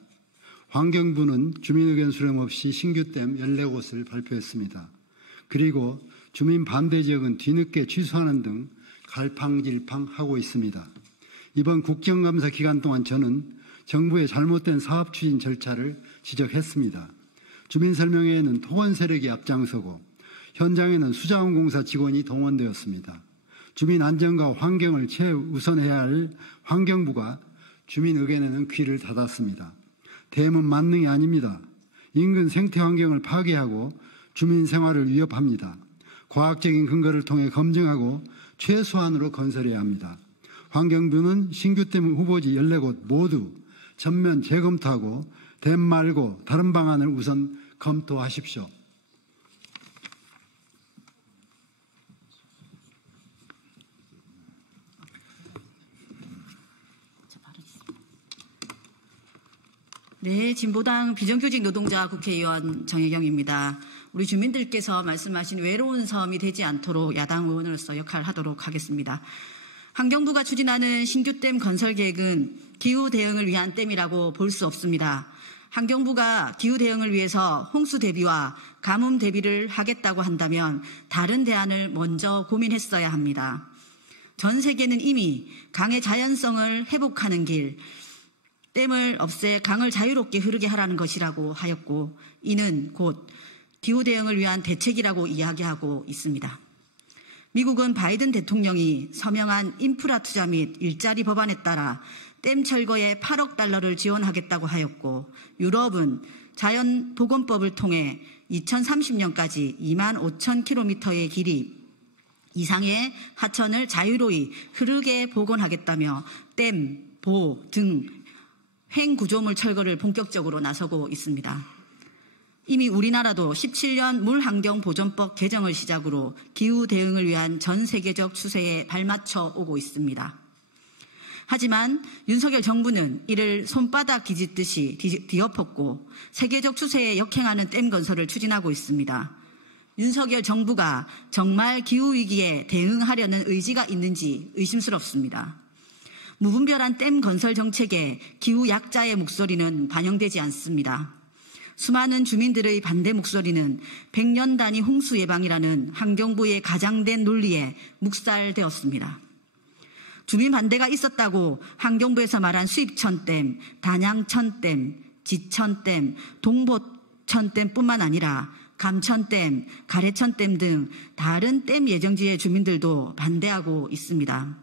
환경부는 주민의견 수렴 없이 신규댐 14곳을 발표했습니다. 그리고 주민 반대 지역은 뒤늦게 취소하는 등 갈팡질팡하고 있습니다. 이번 국정감사 기간 동안 저는 정부의 잘못된 사업 추진 절차를 지적했습니다. 주민 설명회에는 토건 세력이 앞장서고 현장에는 수자원공사 직원이 동원되었습니다. 주민 안전과 환경을 최우선해야 할 환경부가 주민 의견에는 귀를 닫았습니다. 댐은 만능이 아닙니다. 인근 생태 환경을 파괴하고 주민 생활을 위협합니다. 과학적인 근거를 통해 검증하고 최소한으로 건설해야 합니다. 환경부는 신규댐 후보지 14곳 모두 전면 재검토하고 댐 말고 다른 방안을 우선 검토하십시오. 네, 진보당 비정규직 노동자 국회의원 정혜경입니다. 우리 주민들께서 말씀하신 외로운 섬이 되지 않도록 야당 의원으로서 역할을 하도록 하겠습니다. 환경부가 추진하는 신규댐 건설 계획은 기후 대응을 위한 댐이라고 볼 수 없습니다. 환경부가 기후 대응을 위해서 홍수 대비와 가뭄 대비를 하겠다고 한다면 다른 대안을 먼저 고민했어야 합니다. 전 세계는 이미 강의 자연성을 회복하는 길, 댐을 없애 강을 자유롭게 흐르게 하라는 것이라고 하였고 이는 곧 기후 대응을 위한 대책이라고 이야기하고 있습니다. 미국은 바이든 대통령이 서명한 인프라 투자 및 일자리 법안에 따라 댐 철거에 8억 달러를 지원하겠다고 하였고 유럽은 자연복원법을 통해 2030년까지 25,000km의 길이 이상의 하천을 자유로이 흐르게 복원하겠다며 댐, 보 등 횡구조물 철거를 본격적으로 나서고 있습니다. 이미 우리나라도 17년 물환경보전법 개정을 시작으로 기후 대응을 위한 전 세계적 추세에 발맞춰 오고 있습니다. 하지만 윤석열 정부는 이를 손바닥 뒤집듯이 뒤엎었고 세계적 추세에 역행하는 댐 건설을 추진하고 있습니다. 윤석열 정부가 정말 기후위기에 대응하려는 의지가 있는지 의심스럽습니다. 무분별한 댐 건설 정책에 기후 약자의 목소리는 반영되지 않습니다. 수많은 주민들의 반대 목소리는 100년 단위 홍수 예방이라는 환경부의 가장된 논리에 묵살되었습니다. 주민 반대가 있었다고 환경부에서 말한 수입천댐, 단양천댐, 지천댐, 동보천댐뿐만 아니라 감천댐, 가래천댐 등 다른 댐 예정지의 주민들도 반대하고 있습니다.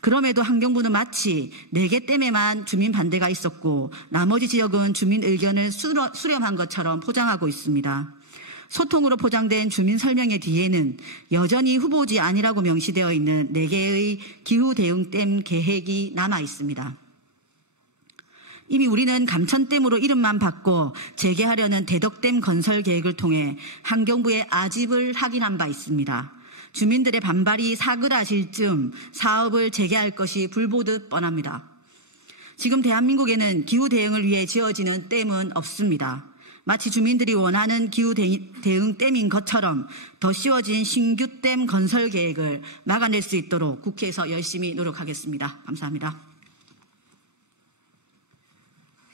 그럼에도 환경부는 마치 4개 댐에만 주민 반대가 있었고 나머지 지역은 주민 의견을 수렴한 것처럼 포장하고 있습니다. 소통으로 포장된 주민 설명회 뒤에는 여전히 후보지 아니라고 명시되어 있는 4개의 기후 대응 댐 계획이 남아 있습니다. 이미 우리는 감천댐으로 이름만 바꿔 재개하려는 대덕댐 건설 계획을 통해 환경부의 아집을 확인한 바 있습니다. 주민들의 반발이 사그라질 즈음 사업을 재개할 것이 불보듯 뻔합니다. 지금 대한민국에는 기후 대응을 위해 지어지는 댐은 없습니다. 마치 주민들이 원하는 기후 대응 댐인 것처럼 더 씌워진 신규 댐 건설 계획을 막아낼 수 있도록 국회에서 열심히 노력하겠습니다. 감사합니다.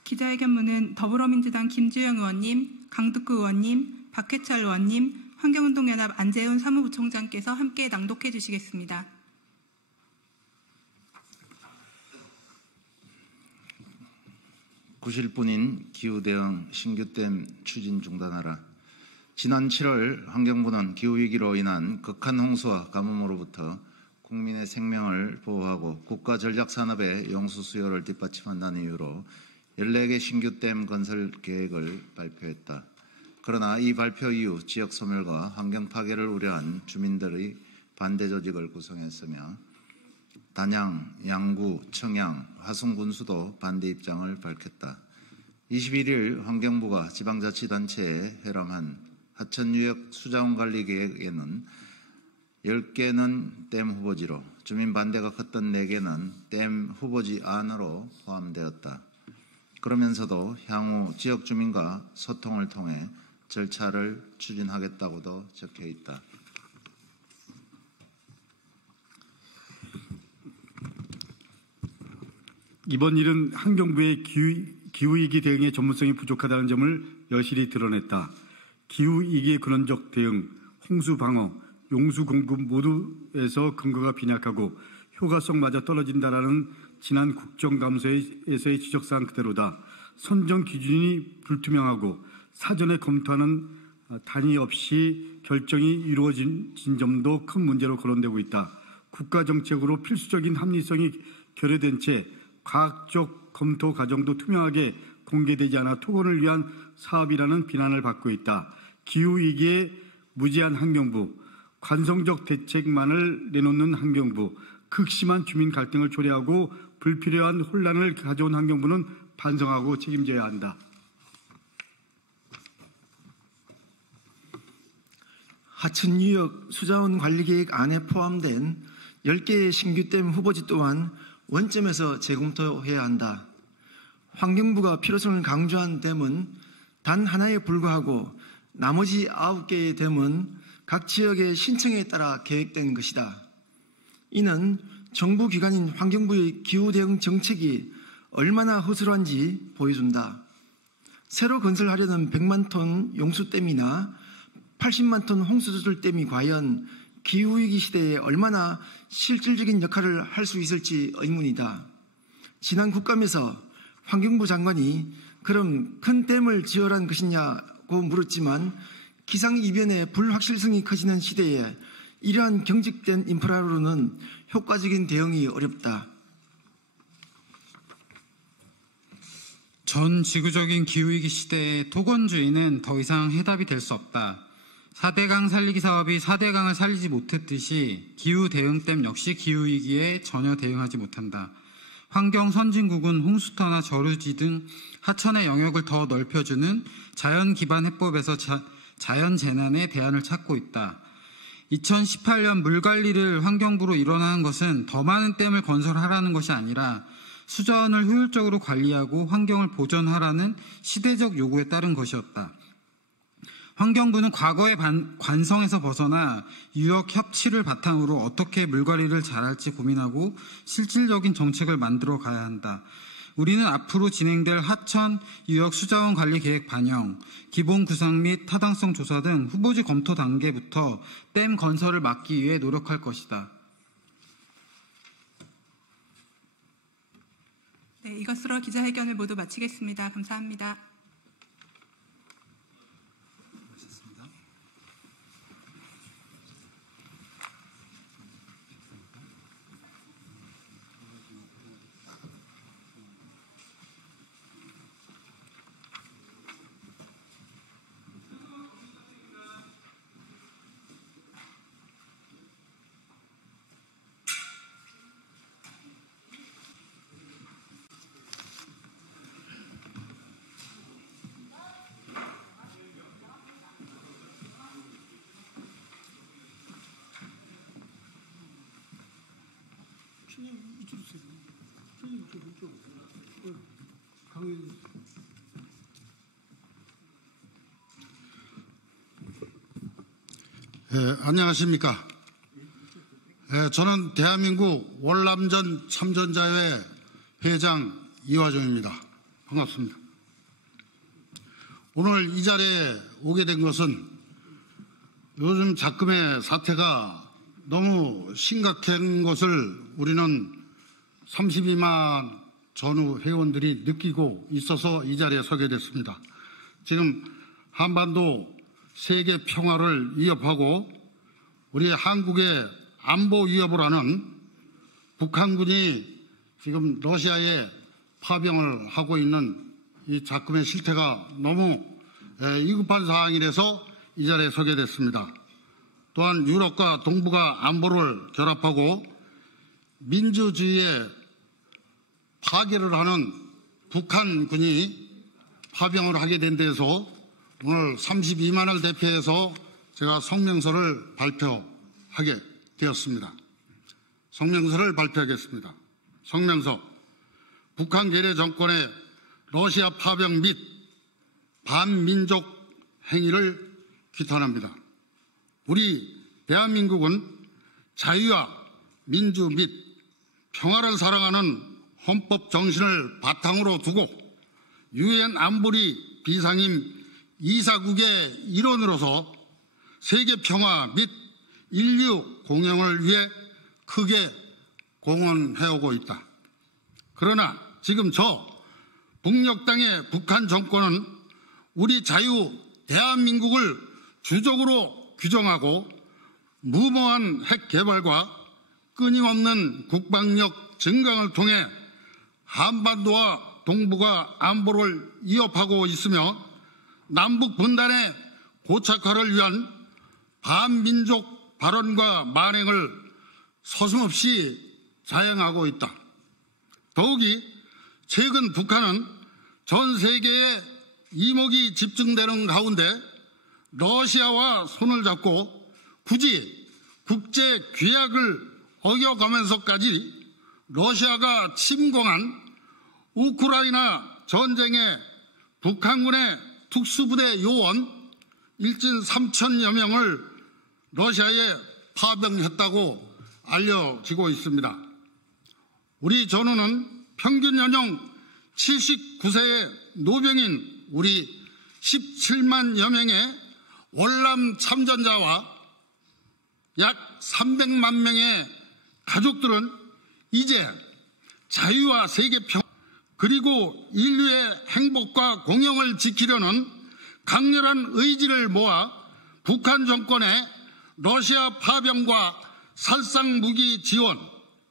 기자회견문은 더불어민주당 김주영 의원님, 강덕구 의원님, 박해철 의원님, 환경운동연합 안재훈 사무부총장께서 함께 낭독해 주시겠습니다. 구실뿐인 기후대응 신규댐 추진 중단하라. 지난 7월 환경부는 기후위기로 인한 극한 홍수와 가뭄으로부터 국민의 생명을 보호하고 국가 전략산업의 용수 수요를 뒷받침한다는 이유로 14개 신규댐 건설 계획을 발표했다. 그러나 이 발표 이후 지역 소멸과 환경 파괴를 우려한 주민들의 반대 조직을 구성했으며 단양, 양구, 청양, 화순군수도 반대 입장을 밝혔다. 21일 환경부가 지방자치단체에 회람한 하천유역 수자원관리 계획에는 10개는 댐 후보지로 주민 반대가 컸던 4개는 댐 후보지 안으로 포함되었다. 그러면서도 향후 지역 주민과 소통을 통해 절차를 추진하겠다고도 적혀 있다. 이번 일은 환경부의 기후위기 대응의 전문성이 부족하다는 점을 여실히 드러냈다. 기후위기의 근원적 대응, 홍수 방어, 용수 공급 모두에서 근거가 빈약하고 효과성마저 떨어진다라는 지난 국정감사에서의 지적사항 그대로다. 선정 기준이 불투명하고 사전에 검토하는 단위 없이 결정이 이루어진 점도 큰 문제로 거론되고 있다. 국가정책으로 필수적인 합리성이 결여된 채 과학적 검토 과정도 투명하게 공개되지 않아 토건을 위한 사업이라는 비난을 받고 있다. 기후위기에 무지한 환경부, 관성적 대책만을 내놓는 환경부, 극심한 주민 갈등을 초래하고 불필요한 혼란을 가져온 환경부는 반성하고 책임져야 한다. 하천유역 수자원 관리계획 안에 포함된 10개의 신규댐 후보지 또한 원점에서 재검토해야 한다. 환경부가 필요성을 강조한 댐은 단 하나에 불과하고 나머지 9개의 댐은 각 지역의 신청에 따라 계획된 것이다. 이는 정부 기관인 환경부의 기후대응 정책이 얼마나 허술한지 보여준다. 새로 건설하려는 100만 톤 용수댐이나 80만 톤 홍수조절댐이 과연 기후위기 시대에 얼마나 실질적인 역할을 할 수 있을지 의문이다. 지난 국감에서 환경부 장관이 그럼 큰 댐을 지어란 것이냐고 물었지만 기상이변의 불확실성이 커지는 시대에 이러한 경직된 인프라로는 효과적인 대응이 어렵다. 전 지구적인 기후위기 시대에 토건주의는 더 이상 해답이 될 수 없다. 4대강 살리기 사업이 4대강을 살리지 못했듯이 기후대응댐 역시 기후위기에 전혀 대응하지 못한다. 환경선진국은 홍수터나 저수지 등 하천의 영역을 더 넓혀주는 자연기반 해법에서 자연재난에 대안을 찾고 있다. 2018년 물관리를 환경부로 일원하는 것은 더 많은 댐을 건설하라는 것이 아니라 수자원을 효율적으로 관리하고 환경을 보존하라는 시대적 요구에 따른 것이었다. 환경부는 과거의 관성에서 벗어나 유역 협치를 바탕으로 어떻게 물관리를 잘할지 고민하고 실질적인 정책을 만들어 가야 한다. 우리는 앞으로 진행될 하천, 유역 수자원 관리 계획 반영, 기본 구상 및 타당성 조사 등 후보지 검토 단계부터 댐 건설을 막기 위해 노력할 것이다. 네, 이것으로 기자회견을 모두 마치겠습니다. 감사합니다. 안녕하십니까. 저는 대한민국 월남전 참전자회 회장 이화정입니다. 반갑습니다. 오늘 이 자리에 오게 된 것은 요즘 작금의 사태가 너무 심각한 것을 우리는 32만 전후 회원들이 느끼고 있어서 이 자리에 서게 됐습니다. 지금 한반도 세계 평화를 위협하고 우리 한국의 안보 위협을 하는 북한군이 지금 러시아에 파병을 하고 있는 이 작금의 실태가 너무 위급한 상황이라서 이 자리에 서게 됐습니다. 또한 유럽과 동북아 안보를 결합하고 민주주의에 파괴를 하는 북한군이 파병을 하게 된 데에서 오늘 32만을 대표해서 제가 성명서를 발표하게 되었습니다. 성명서를 발표하겠습니다. 성명서. 북한 괴뢰 정권의 러시아 파병 및 반민족 행위를 규탄합니다. 우리 대한민국은 자유와 민주 및 평화를 사랑하는 헌법 정신을 바탕으로 두고 유엔 안보리 비상임 이사국의 일원으로서 세계 평화 및 인류 공영을 위해 크게 공헌해오고 있다. 그러나 지금 저 북녘땅의 북한 정권은 우리 자유 대한민국을 주적으로 규정하고 무모한 핵 개발과 끊임없는 국방력 증강을 통해 한반도와 동북아 안보를 위협하고 있으며 남북 분단의 고착화를 위한 반민족 발언과 만행을 서슴없이 자행하고 있다. 더욱이 최근 북한은 전 세계에 이목이 집중되는 가운데 러시아와 손을 잡고 굳이 국제 규약을 어겨가면서까지 러시아가 침공한 우크라이나 전쟁에 북한군의 특수부대 요원 일진 3천여 명을 러시아에 파병했다고 알려지고 있습니다. 우리 전우는 평균 연령 79세의 노병인 우리 17만여 명의 월남 참전자와 약 300만 명의 가족들은 이제 자유와 세계평화 그리고 인류의 행복과 공영을 지키려는 강렬한 의지를 모아 북한 정권의 러시아 파병과 살상무기 지원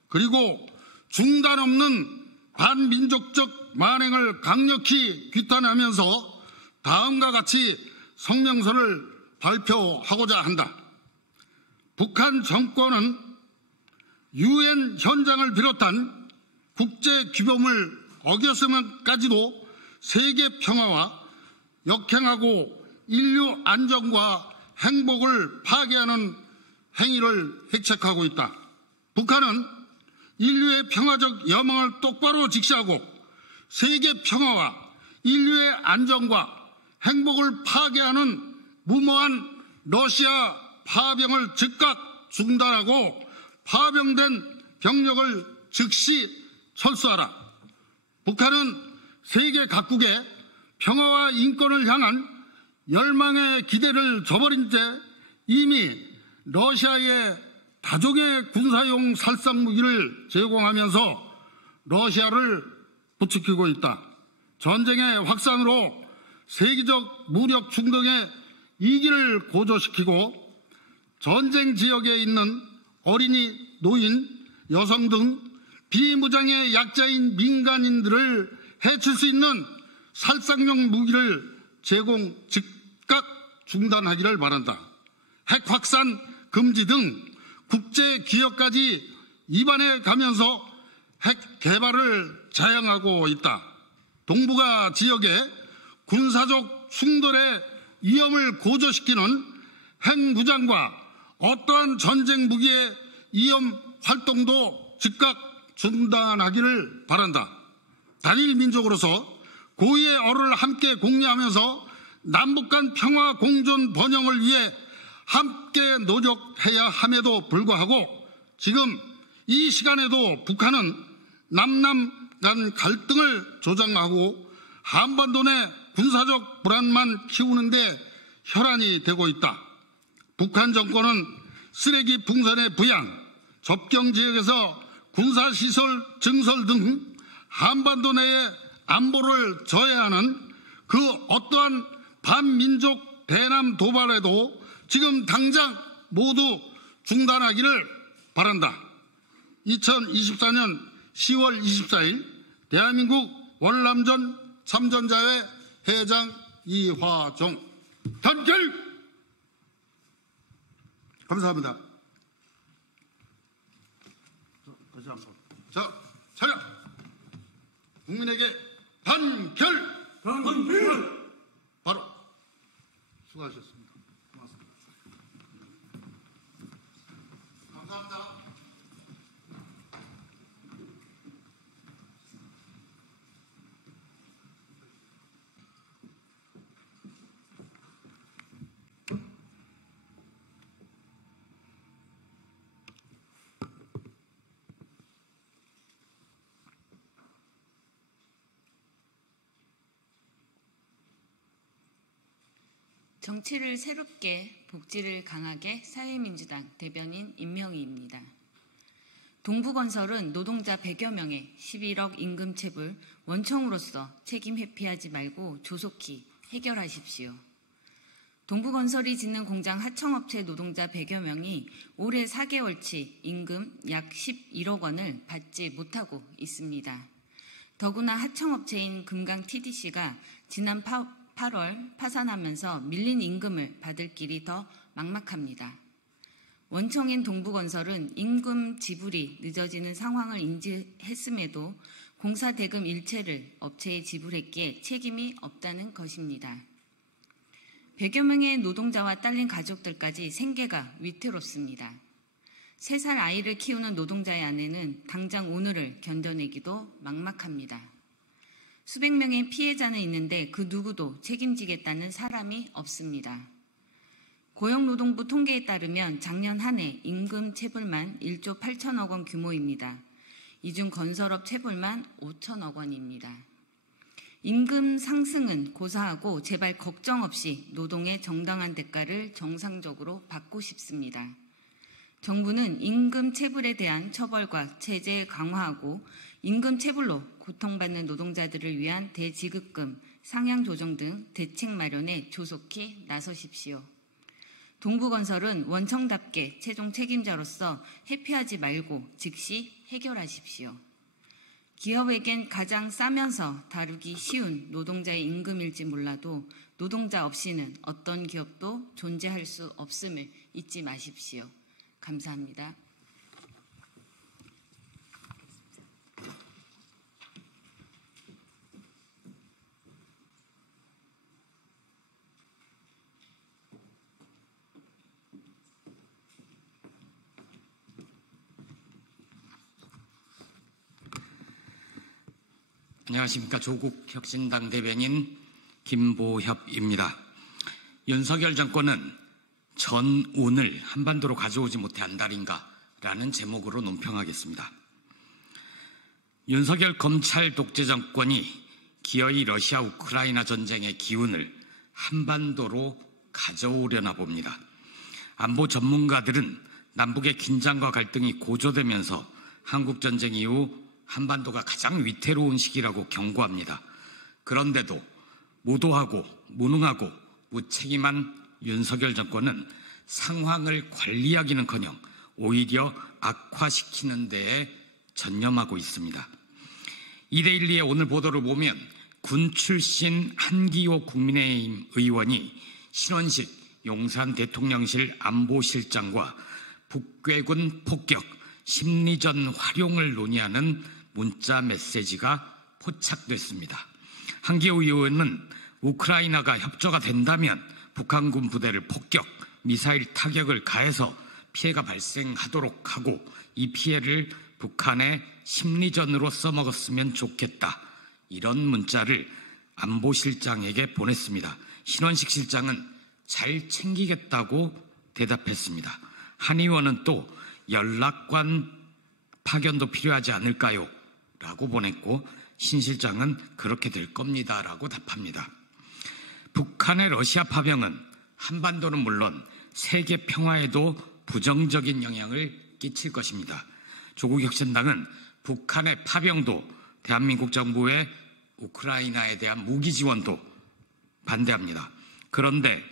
그리고 중단 없는 반민족적 만행을 강력히 규탄하면서 다음과 같이 성명서를 발표하고자 한다. 북한 정권은 유엔 현장을 비롯한 국제 규범을 어겼으면까지도 세계 평화와 역행하고 인류 안정과 행복을 파괴하는 행위를 획책하고 있다. 북한은 인류의 평화적 여망을 똑바로 직시하고 세계 평화와 인류의 안정과 행복을 파괴하는 무모한 러시아 파병을 즉각 중단하고 파병된 병력을 즉시 철수하라. 북한은 세계 각국의 평화와 인권을 향한 열망의 기대를 저버린 채 이미 러시아에 다종의 군사용 살상무기를 제공하면서 러시아를 부추기고 있다. 전쟁의 확산으로 세계적 무력 충동의 이기를 고조시키고 전쟁 지역에 있는 어린이, 노인, 여성 등 비무장의 약자인 민간인들을 해칠 수 있는 살상용 무기를 제공 즉각 중단하기를 바란다. 핵 확산 금지 등 국제 규약까지 위반해 가면서 핵 개발을 자행하고 있다. 동북아 지역의 군사적 충돌의 위험을 고조시키는 핵무장과 어떠한 전쟁 무기의 위험 활동도 즉각 중단하기를 바란다. 단일 민족으로서 고유의 어를 함께 공유하면서 남북 간 평화 공존 번영을 위해 함께 노력해야 함에도 불구하고 지금 이 시간에도 북한은 남남 간 갈등을 조장하고 한반도 내 군사적 불안만 키우는 데 혈안이 되고 있다. 북한 정권은 쓰레기 풍선의 부양, 접경 지역에서 군사시설 증설 등 한반도 내의 안보를 저해하는 그 어떠한 반민족 대남 도발에도 지금 당장 모두 중단하기를 바란다. 2024년 10월 24일 대한민국 월남전 참전자회 회장 이화종. 단결! 감사합니다. 자, 차렷! 국민에게 단결! 단결! 바로 수고하셨습니다. 고맙습니다. 감사합니다. 정치를 새롭게, 복지를 강하게 사회민주당 대변인 임명희입니다. 동부건설은 노동자 100여 명의 11억 임금체불 원청으로서 책임 회피하지 말고 조속히 해결하십시오. 동부건설이 짓는 공장 하청업체 노동자 100여 명이 올해 4개월치 임금 약 11억 원을 받지 못하고 있습니다. 더구나 하청업체인 금강 TDC가 지난 8월 파산하면서 밀린 임금을 받을 길이 더 막막합니다. 원청인 동부건설은 임금 지불이 늦어지는 상황을 인지했음에도 공사 대금 일체를 업체에 지불했기에 책임이 없다는 것입니다. 100여 명의 노동자와 딸린 가족들까지 생계가 위태롭습니다. 3살 아이를 키우는 노동자의 아내는 당장 오늘을 견뎌내기도 막막합니다. 수백 명의 피해자는 있는데 그 누구도 책임지겠다는 사람이 없습니다. 고용노동부 통계에 따르면 작년 한 해 임금 체불만 1조 8천억 원 규모입니다. 이 중 건설업 체불만 5천억 원입니다. 임금 상승은 고사하고 제발 걱정 없이 노동의 정당한 대가를 정상적으로 받고 싶습니다. 정부는 임금 체불에 대한 처벌과 제재 강화하고 임금 체불로 고통받는 노동자들을 위한 대지급금, 상향 조정 등 대책 마련에 조속히 나서십시오. 동부건설은 원청답게 최종 책임자로서 회피하지 말고 즉시 해결하십시오. 기업에겐 가장 싸면서 다루기 쉬운 노동자의 임금일지 몰라도 노동자 없이는 어떤 기업도 존재할 수 없음을 잊지 마십시오. 감사합니다. 안녕하십니까. 조국혁신당 대변인 김보협입니다. 윤석열 정권은 전운을 한반도로 가져오지 못해 안달인가라는 제목으로 논평하겠습니다. 윤석열 검찰 독재 정권이 기어이 러시아 우크라이나 전쟁의 기운을 한반도로 가져오려나 봅니다. 안보 전문가들은 남북의 긴장과 갈등이 고조되면서 한국전쟁 이후 한반도가 가장 위태로운 시기라고 경고합니다. 그런데도 무도하고 무능하고 무책임한 윤석열 정권은 상황을 관리하기는커녕 오히려 악화시키는 데에 전념하고 있습니다. 2대12의 오늘 보도를 보면 군 출신 한기호 국민의힘 의원이 신원식 용산 대통령실 안보실장과 북괴군 폭격, 심리전 활용을 논의하는 문자 메시지가 포착됐습니다. 한기호 의원은 우크라이나가 협조가 된다면 북한군 부대를 폭격, 미사일 타격을 가해서 피해가 발생하도록 하고 이 피해를 북한의 심리전으로 써먹었으면 좋겠다. 이런 문자를 안보실장에게 보냈습니다. 신원식 실장은 잘 챙기겠다고 대답했습니다. 한 의원은 또 연락관 파견도 필요하지 않을까요? 라고 보냈고 신 실장은 그렇게 될 겁니다. 라고 답합니다. 북한의 러시아 파병은 한반도는 물론 세계 평화에도 부정적인 영향을 끼칠 것입니다. 조국혁신당은 북한의 파병도 대한민국 정부의 우크라이나에 대한 무기 지원도 반대합니다. 그런데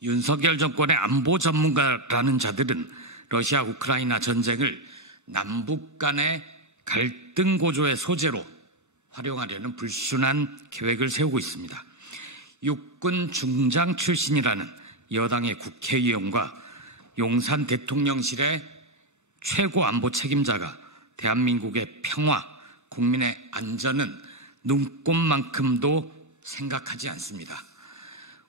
윤석열 정권의 안보 전문가라는 자들은 러시아 우크라이나 전쟁을 남북 간의 갈등 고조의 소재로 활용하려는 불순한 계획을 세우고 있습니다. 육군 중장 출신이라는 여당의 국회의원과 용산 대통령실의 최고 안보 책임자가 대한민국의 평화, 국민의 안전은 눈꼽만큼도 생각하지 않습니다.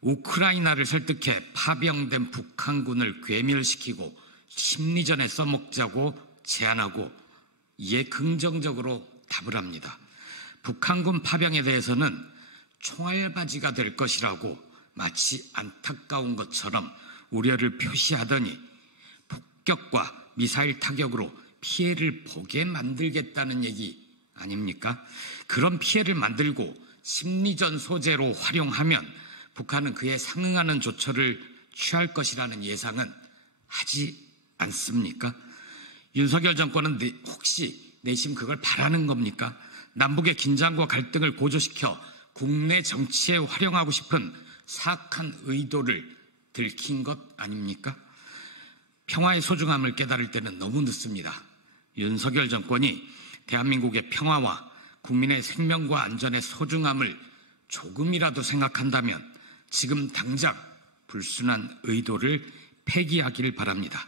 우크라이나를 설득해 파병된 북한군을 괴멸시키고 심리전에 써먹자고 제안하고 이에 긍정적으로 답을 합니다. 북한군 파병에 대해서는 총알바지가 될 것이라고 마치 안타까운 것처럼 우려를 표시하더니 폭격과 미사일 타격으로 피해를 보게 만들겠다는 얘기 아닙니까? 그런 피해를 만들고 심리전 소재로 활용하면 북한은 그에 상응하는 조처를 취할 것이라는 예상은 하지 않습니까? 윤석열 정권은 혹시 내심 그걸 바라는 겁니까? 남북의 긴장과 갈등을 고조시켜 국내 정치에 활용하고 싶은 사악한 의도를 들킨 것 아닙니까? 평화의 소중함을 깨달을 때는 너무 늦습니다. 윤석열 정권이 대한민국의 평화와 국민의 생명과 안전의 소중함을 조금이라도 생각한다면 지금 당장 불순한 의도를 폐기하기를 바랍니다.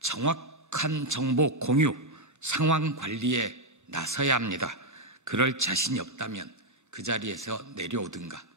정확한 정보 공유, 상황 관리에 나서야 합니다. 그럴 자신이 없다면 그 자리에서 내려오든가.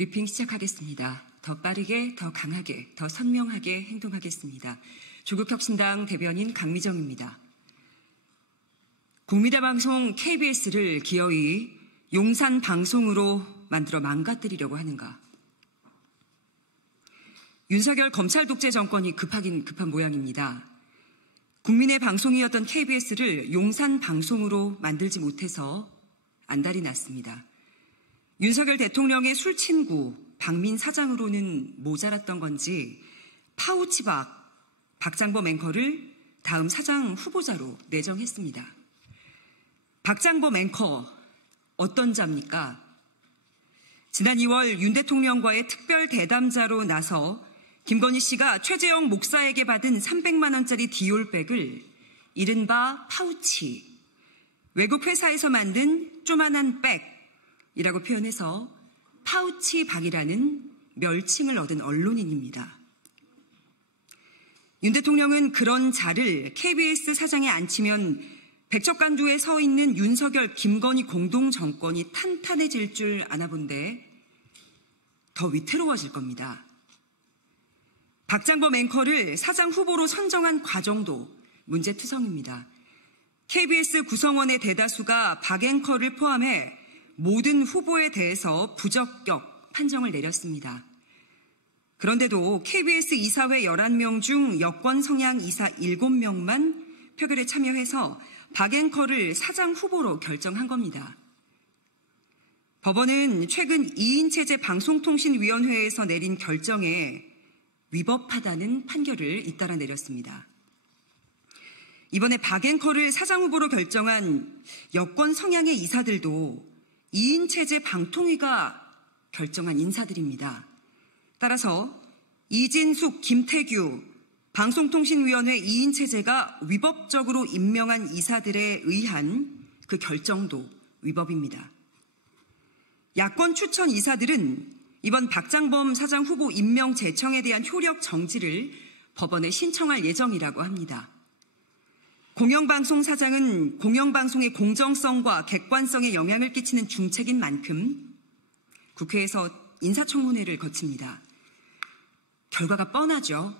브리핑 시작하겠습니다. 더 빠르게, 더 강하게, 더 선명하게 행동하겠습니다. 조국혁신당 대변인 강미정입니다. 국민대방송 KBS를 기어이 용산 방송으로 만들어 망가뜨리려고 하는가? 윤석열 검찰 독재 정권이 급하긴 급한 모양입니다. 국민의 방송이었던 KBS를 용산 방송으로 만들지 못해서 안달이 났습니다. 윤석열 대통령의 술친구 박민 사장으로는 모자랐던 건지 파우치박 박장범 앵커를 다음 사장 후보자로 내정했습니다. 박장범 앵커 어떤 자입니까? 지난 2월 윤 대통령과의 특별 대담자로 나서 김건희 씨가 최재형 목사에게 받은 300만 원짜리 디올백을 이른바 파우치, 외국 회사에서 만든 쪼만한 백이라고 표현해서 파우치박이라는 멸칭을 얻은 언론인입니다. 윤 대통령은 그런 자를 KBS 사장에 앉히면 백척간두에 서 있는 윤석열, 김건희 공동정권이 탄탄해질 줄 아나 본데 더 위태로워질 겁니다. 박장범 앵커를 사장 후보로 선정한 과정도 문제투성입니다. KBS 구성원의 대다수가 박 앵커를 포함해 모든 후보에 대해서 부적격 판정을 내렸습니다. 그런데도 KBS 이사회 11명 중 여권 성향 이사 7명만 표결에 참여해서 박 앵커를 사장 후보로 결정한 겁니다. 법원은 최근 2인 체제 방송통신위원회에서 내린 결정에 위법하다는 판결을 잇따라 내렸습니다. 이번에 박 앵커를 사장 후보로 결정한 여권 성향의 이사들도 2인 체제 방통위가 결정한 인사들입니다. 따라서 이진숙, 김태규 방송통신위원회 2인 체제가 위법적으로 임명한 이사들에 의한 그 결정도 위법입니다. 야권 추천 이사들은 이번 박장범 사장 후보 임명 제청에 대한 효력 정지를 법원에 신청할 예정이라고 합니다. 공영방송 사장은 공영방송의 공정성과 객관성에 영향을 끼치는 중책인 만큼 국회에서 인사청문회를 거칩니다. 결과가 뻔하죠.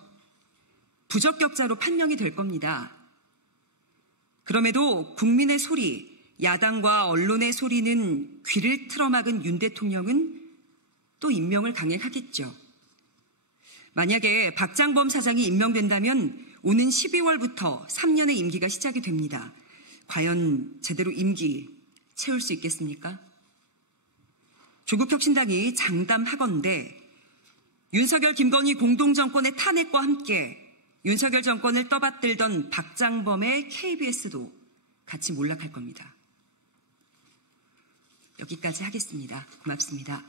부적격자로 판명이 될 겁니다. 그럼에도 국민의 소리, 야당과 언론의 소리는 귀를 틀어막은 윤 대통령은 또 임명을 강행하겠죠. 만약에 박장범 사장이 임명된다면 오는 12월부터 3년의 임기가 시작이 됩니다. 과연 제대로 임기 채울 수 있겠습니까? 조국혁신당이 장담하건대 윤석열, 김건희 공동정권의 탄핵과 함께 윤석열 정권을 떠받들던 박장범의 KBS도 같이 몰락할 겁니다. 여기까지 하겠습니다. 고맙습니다.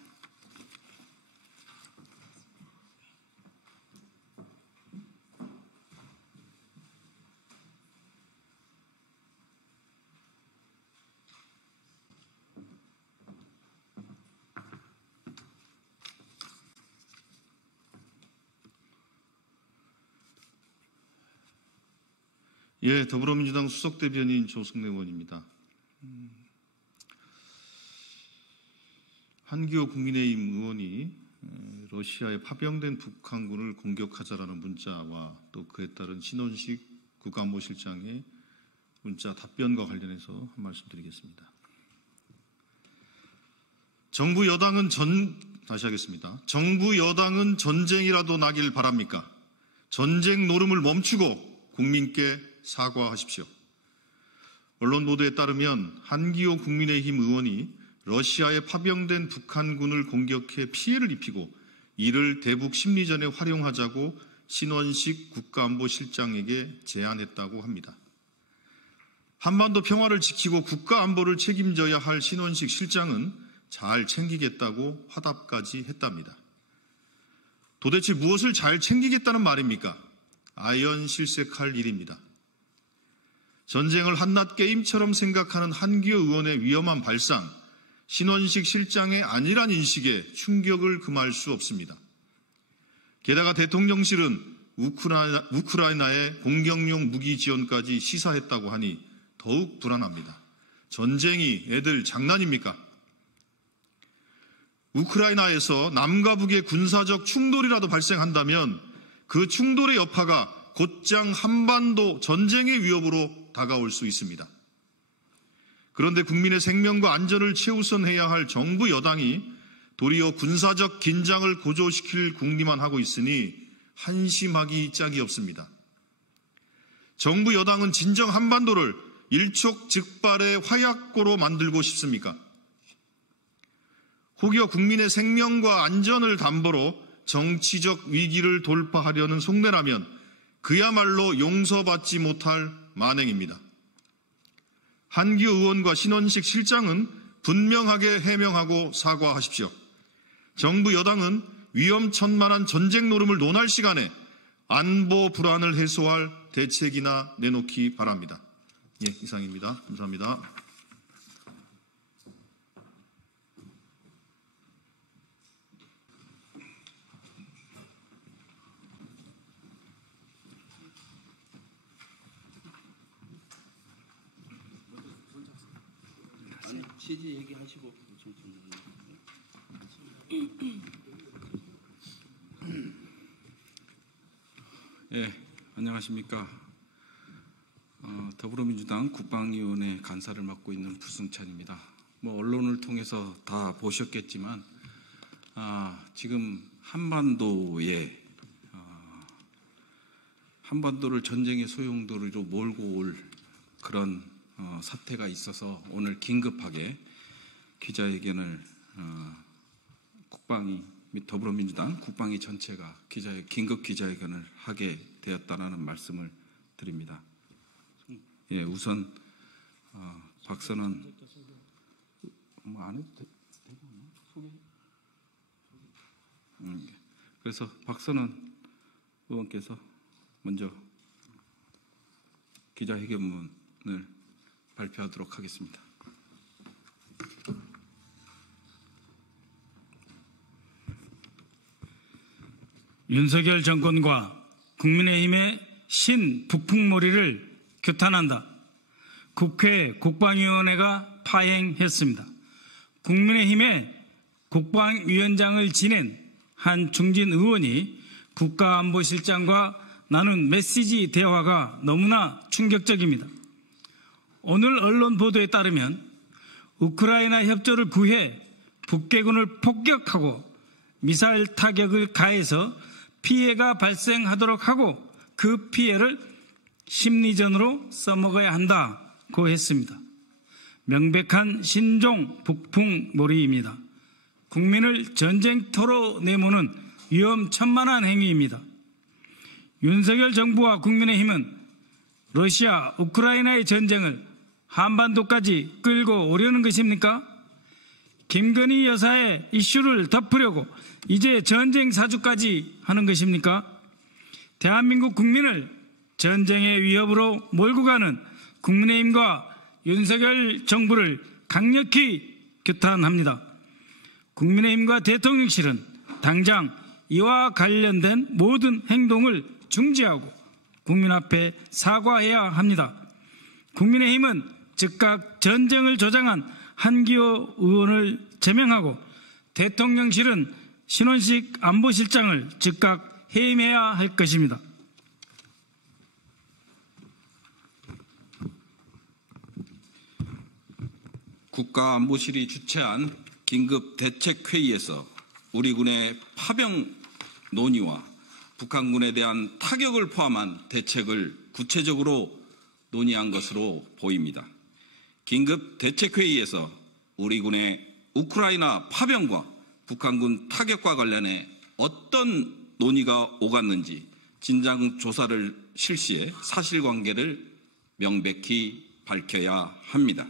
예, 더불어민주당 수석대변인 조승래 의원입니다. 한기호 국민의힘 의원이 러시아에 파병된 북한군을 공격하자라는 문자와 또 그에 따른 신원식 국가안보실장의 문자 답변과 관련해서 한 말씀 드리겠습니다. 정부 여당은 전쟁이라도 나길 바랍니까? 전쟁 노름을 멈추고 국민께 사과하십시오. 언론 보도에 따르면 한기호 국민의힘 의원이 러시아에 파병된 북한군을 공격해 피해를 입히고 이를 대북 심리전에 활용하자고 신원식 국가안보실장에게 제안했다고 합니다. 한반도 평화를 지키고 국가안보를 책임져야 할 신원식 실장은 잘 챙기겠다고 화답까지 했답니다. 도대체 무엇을 잘 챙기겠다는 말입니까? 아연실색할 일입니다. 전쟁을 한낱 게임처럼 생각하는 한기호 의원의 위험한 발상, 신원식 실장의 안일한 인식에 충격을 금할 수 없습니다. 게다가 대통령실은 우크라이나에 공격용 무기 지원까지 시사했다고 하니 더욱 불안합니다. 전쟁이 애들 장난입니까? 우크라이나에서 남과 북의 군사적 충돌이라도 발생한다면 그 충돌의 여파가 곧장 한반도 전쟁의 위협으로 다가올 수 있습니다. 그런데 국민의 생명과 안전을 최우선해야 할 정부 여당이 도리어 군사적 긴장을 고조시킬 궁리만 하고 있으니 한심하기 짝이 없습니다. 정부 여당은 진정 한반도를 일촉즉발의 화약고로 만들고 싶습니까? 혹여 국민의 생명과 안전을 담보로 정치적 위기를 돌파하려는 속내라면 그야말로 용서받지 못할 만행입니다. 한기호 의원과 신원식 실장은 분명하게 해명하고 사과하십시오. 정부 여당은 위험천만한 전쟁 노름을 논할 시간에 안보 불안을 해소할 대책이나 내놓기 바랍니다. 예, 이상입니다. 감사합니다. 취지 얘기하시고. 예, 안녕하십니까. 더불어민주당 국방위원회 간사를 맡고 있는 부승찬입니다. 언론을 통해서 다 보셨겠지만 지금 한반도를 전쟁의 소용돌이로 몰고 올 그런 사태가 있어서 오늘 긴급하게 기자회견을 국방위 및 더불어민주당 국방위 전체가 긴급 기자회견을 하게 되었다라는 말씀을 드립니다. 예, 우선 박선원 안 해도 되나? 소개. 그래서 박선원 의원께서 먼저 기자회견문을 발표하도록 하겠습니다. 윤석열 정권과 국민의힘의 신북풍몰이를 규탄한다. 국회 국방위원회가 파행했습니다. 국민의힘의 국방위원장을 지낸 한 중진 의원이 국가안보실장과 나눈 메시지 대화가 너무나 충격적입니다. 오늘 언론 보도에 따르면 우크라이나 협조를 구해 북괴군을 폭격하고 미사일 타격을 가해서 피해가 발생하도록 하고 그 피해를 심리전으로 써먹어야 한다고 했습니다. 명백한 신종 북풍몰이입니다. 국민을 전쟁터로 내모는 위험천만한 행위입니다. 윤석열 정부와 국민의힘은 러시아, 우크라이나의 전쟁을 한반도까지 끌고 오려는 것입니까? 김건희 여사의 이슈를 덮으려고 이제 전쟁 사주까지 하는 것입니까? 대한민국 국민을 전쟁의 위협으로 몰고 가는 국민의힘과 윤석열 정부를 강력히 규탄합니다. 국민의힘과 대통령실은 당장 이와 관련된 모든 행동을 중지하고 국민 앞에 사과해야 합니다. 국민의힘은 즉각 전쟁을 조장한 한기호 의원을 제명하고 대통령실은 신원식 안보실장을 즉각 해임해야 할 것입니다. 국가안보실이 주최한 긴급대책회의에서 우리 군의 파병 논의와 북한군에 대한 타격을 포함한 대책을 구체적으로 논의한 것으로 보입니다. 긴급대책회의에서 우리 군의 우크라이나 파병과 북한군 타격과 관련해 어떤 논의가 오갔는지 진상조사를 실시해 사실관계를 명백히 밝혀야 합니다.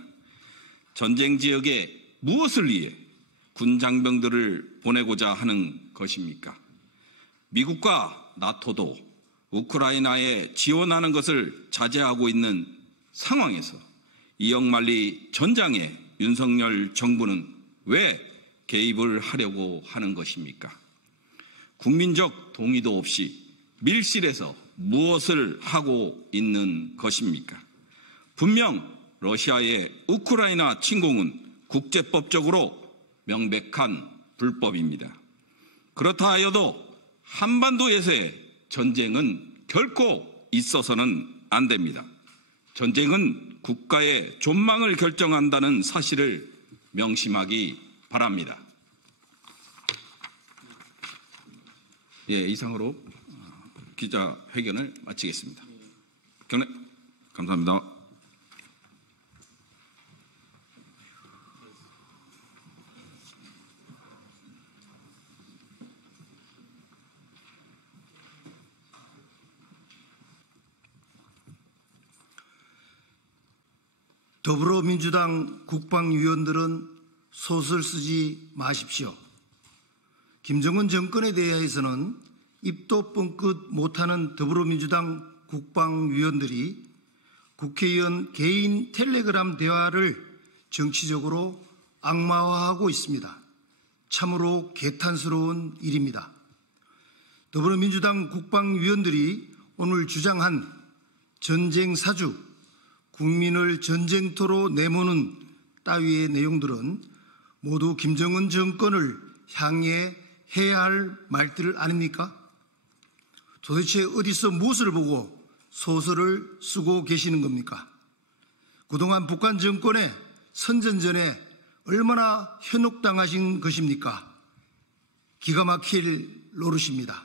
전쟁 지역에 무엇을 위해 군 장병들을 보내고자 하는 것입니까? 미국과 나토도 우크라이나에 지원하는 것을 자제하고 있는 상황에서 이억만리 전장에 윤석열 정부는 왜 개입을 하려고 하는 것입니까? 국민적 동의도 없이 밀실에서 무엇을 하고 있는 것입니까? 분명 러시아의 우크라이나 침공은 국제법적으로 명백한 불법입니다. 그렇다 하여도 한반도에서의 전쟁은 결코 있어서는 안 됩니다. 전쟁은 국가의 존망을 결정한다는 사실을 명심하기 바랍니다. 이상으로 기자회견을 마치겠습니다. 감사합니다. 더불어민주당 국방위원들은 소설 쓰지 마십시오. 김정은 정권에 대해서는 입도 뻥끗 못하는 더불어민주당 국방위원들이 국회의원 개인 텔레그램 대화를 정치적으로 악마화하고 있습니다. 참으로 개탄스러운 일입니다. 더불어민주당 국방위원들이 오늘 주장한 전쟁 사주, 국민을 전쟁터로 내모는 따위의 내용들은 모두 김정은 정권을 향해 해야 할 말들 아닙니까? 도대체 어디서 무엇을 보고 소설을 쓰고 계시는 겁니까? 그동안 북한 정권의 선전전에 얼마나 현혹당하신 것입니까? 기가 막힐 노릇입니다.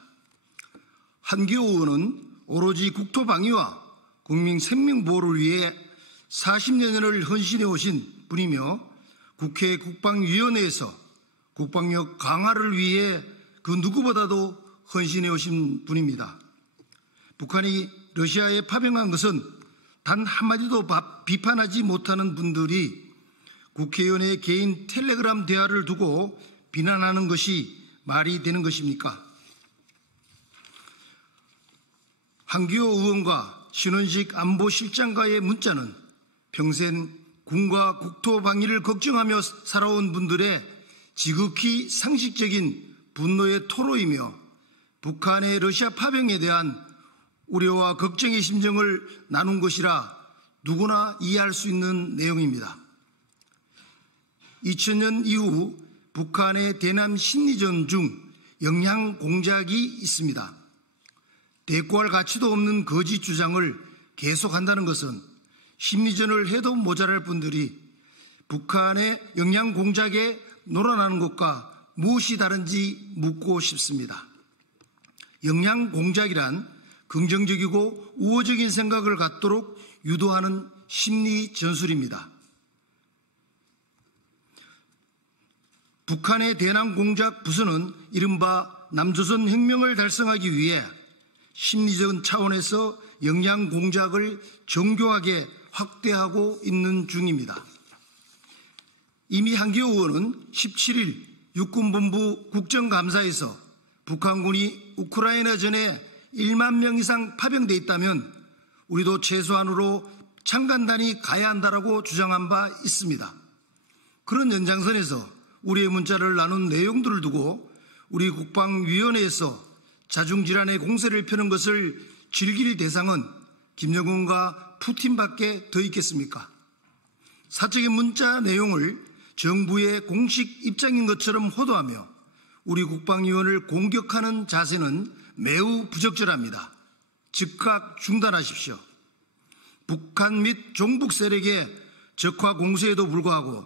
한기호 의원은 오로지 국토방위와 국민 생명보호를 위해 40년을 헌신해 오신 분이며 국회 국방위원회에서 국방력 강화를 위해 그 누구보다도 헌신해 오신 분입니다. 북한이 러시아에 파병한 것은 단 한마디도 비판하지 못하는 분들이 국회의원의 개인 텔레그램 대화를 두고 비난하는 것이 말이 되는 것입니까? 한기호 의원과 신원식 안보실장과의 문자는 평생 군과 국토방위를 걱정하며 살아온 분들의 지극히 상식적인 분노의 토로이며 북한의 러시아 파병에 대한 우려와 걱정의 심정을 나눈 것이라 누구나 이해할 수 있는 내용입니다. 2000년 이후 북한의 대남 심리전 중 영양 공작이 있습니다. 대꾸할 가치도 없는 거짓 주장을 계속한다는 것은 심리전을 해도 모자랄 분들이 북한의 영양 공작에 놀아나는 것과 무엇이 다른지 묻고 싶습니다. 영양 공작이란 긍정적이고 우호적인 생각을 갖도록 유도하는 심리 전술입니다. 북한의 대남 공작 부서는 이른바 남조선 혁명을 달성하기 위해 심리적 차원에서 영양 공작을 정교하게 확대하고 있는 중입니다. 이미 한기호 의원은 17일 육군본부 국정감사에서 북한군이 우크라이나전에 1만 명 이상 파병돼 있다면 우리도 최소한으로 창간단이 가야 한다라고 주장한 바 있습니다. 그런 연장선에서 우리의 문자를 나눈 내용들을 두고 우리 국방위원회에서 자중질환의 공세를 펴는 것을 즐길 대상은 김정은과 푸틴밖에 더 있겠습니까? 사적인 문자 내용을 정부의 공식 입장인 것처럼 호도하며 우리 국방위원을 공격하는 자세는 매우 부적절합니다. 즉각 중단하십시오. 북한 및 종북 세력의 적화 공세에도 불구하고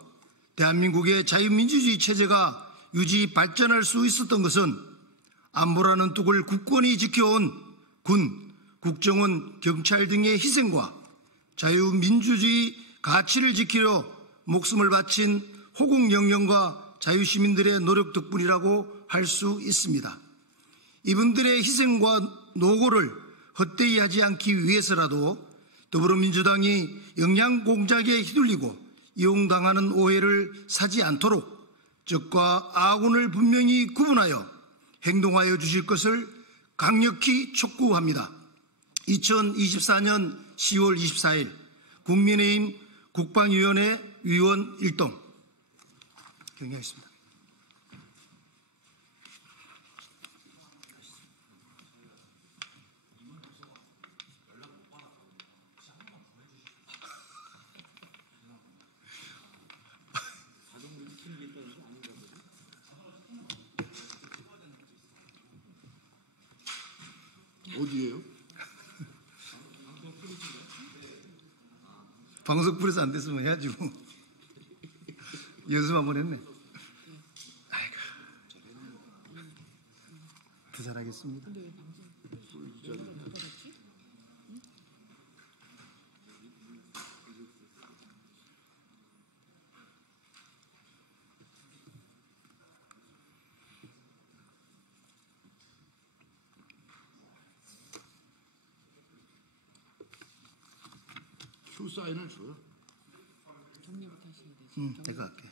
대한민국의 자유민주주의 체제가 유지 발전할 수 있었던 것은 안보라는 뚝을 굳건히 지켜온 군, 국정원, 경찰 등의 희생과 자유민주주의 가치를 지키려 목숨을 바친 호국영령과 자유시민들의 노력 덕분이라고 할 수 있습니다. 이분들의 희생과 노고를 헛되이 하지 않기 위해서라도 더불어민주당이 영양공작에 휘둘리고 이용당하는 오해를 사지 않도록 적과 아군을 분명히 구분하여 행동하여 주실 것을 강력히 촉구합니다. 2024년 10월 24일 국민의힘 국방위원회 위원 1동 경의하겠습니다. 어디예요? 방송 풀에서 안 됐으면 해가지고 연습 한번 했네. 아이고, 부산하겠습니다. 큐 사인을 줘요. 내가 할게.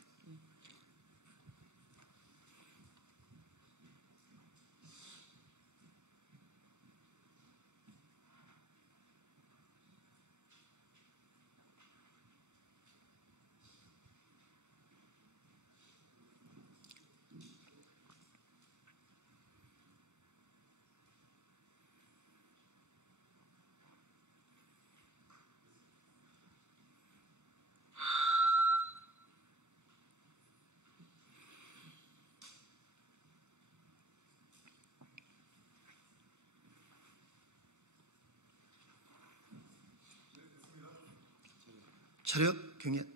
차렷 경례.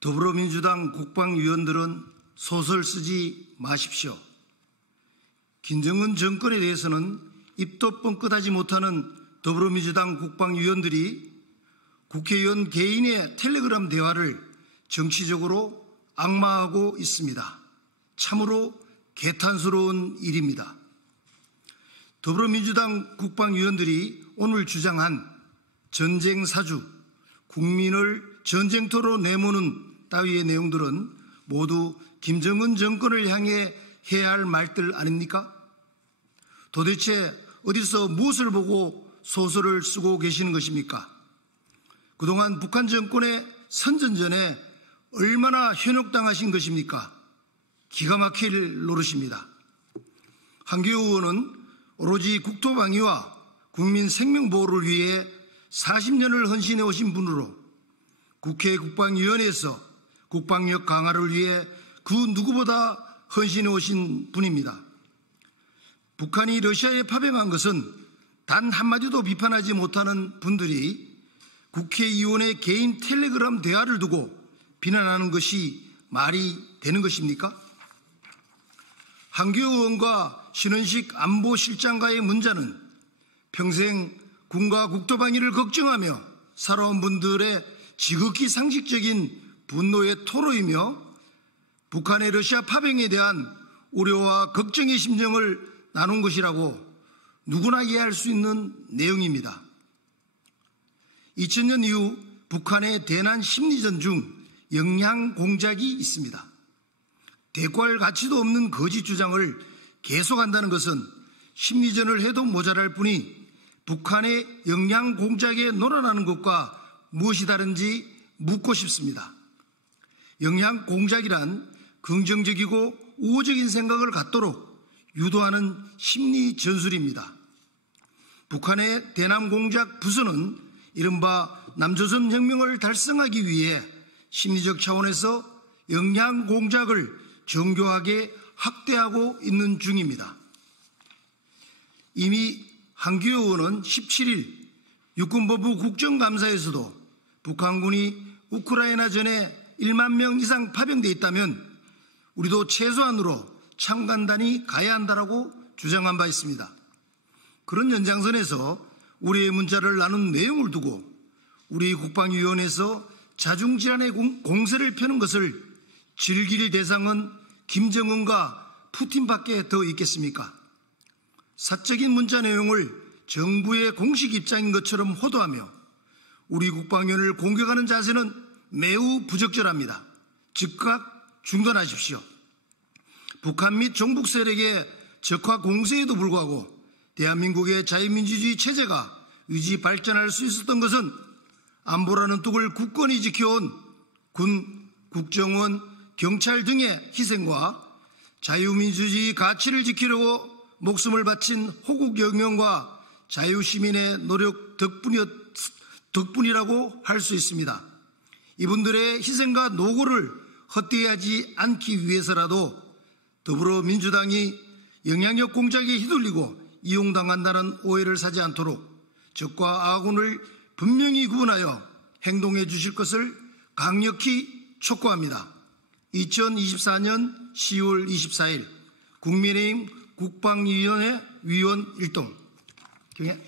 더불어민주당 국방위원들은 소설 쓰지 마십시오. 김정은 정권에 대해서는 입도 뻥끗하지 못하는 더불어민주당 국방위원들이 국회의원 개인의 텔레그램 대화를 정치적으로 악마하고 있습니다. 참으로 개탄스러운 일입니다. 더불어민주당 국방위원들이 오늘 주장한 전쟁 사주, 국민을 전쟁터로 내모는 따위의 내용들은 모두 김정은 정권을 향해 해야 할 말들 아닙니까? 도대체 어디서 무엇을 보고 소설을 쓰고 계시는 것입니까? 그동안 북한 정권의 선전전에 얼마나 현혹당하신 것입니까? 기가 막힐 노릇입니다. 한기호 의원은 오로지 국토방위와 국민 생명보호를 위해 40년을 헌신해 오신 분으로 국회 국방위원회에서 국방력 강화를 위해 그 누구보다 헌신해 오신 분입니다. 북한이 러시아에 파병한 것은 단 한마디도 비판하지 못하는 분들이 국회의원의 개인 텔레그램 대화를 두고 비난하는 것이 말이 되는 것입니까? 한교호 의원과 신원식 안보실장과의 문자는 평생 군과 국토방위를 걱정하며 살아온 분들의 지극히 상식적인 분노의 토로이며 북한의 러시아 파병에 대한 우려와 걱정의 심정을 나눈 것이라고 누구나 이해할 수 있는 내용입니다. 2000년 이후 북한의 대남 심리전 중 영양 공작이 있습니다. 대꾸할 가치도 없는 거짓 주장을 계속한다는 것은 심리전을 해도 모자랄 뿐이 북한의 영양 공작에 놀아나는 것과 무엇이 다른지 묻고 싶습니다. 영양 공작이란 긍정적이고 우호적인 생각을 갖도록 유도하는 심리 전술입니다. 북한의 대남 공작 부서는 이른바 남조선 혁명을 달성하기 위해 심리적 차원에서 영양 공작을 정교하게 확대하고 있는 중입니다. 이미 한교호 의원은 17일 육군본부 국정감사에서도 북한군이 우크라이나전에 1만 명 이상 파병돼 있다면 우리도 최소한으로 참관단이 가야 한다라고 주장한 바 있습니다. 그런 연장선에서 우리의 문자를 나눈 내용을 두고 우리 국방위원회에서 자중질환의 공세를 펴는 것을 즐길 대상은 김정은과 푸틴밖에 더 있겠습니까? 사적인 문자 내용을 정부의 공식 입장인 것처럼 호도하며 우리 국방위원회를 공격하는 자세는 매우 부적절합니다. 즉각 중단하십시오. 북한 및 종북 세력의 적화 공세에도 불구하고 대한민국의 자유민주주의 체제가 의지 발전할 수 있었던 것은 안보라는 뚝을 굳건히 지켜온 군, 국정원, 경찰 등의 희생과 자유민주주의 가치를 지키려고 목숨을 바친 호국 영령과 자유시민의 노력 덕분이라고 할 수 있습니다. 이분들의 희생과 노고를 헛되이 않기 위해서라도 더불어민주당이 영향력 공작에 휘둘리고 이용당한다는 오해를 사지 않도록 적과 아군을 분명히 구분하여 행동해 주실 것을 강력히 촉구합니다. 2024년 10월 24일 국민의힘 국방위원회 위원 일동 경혜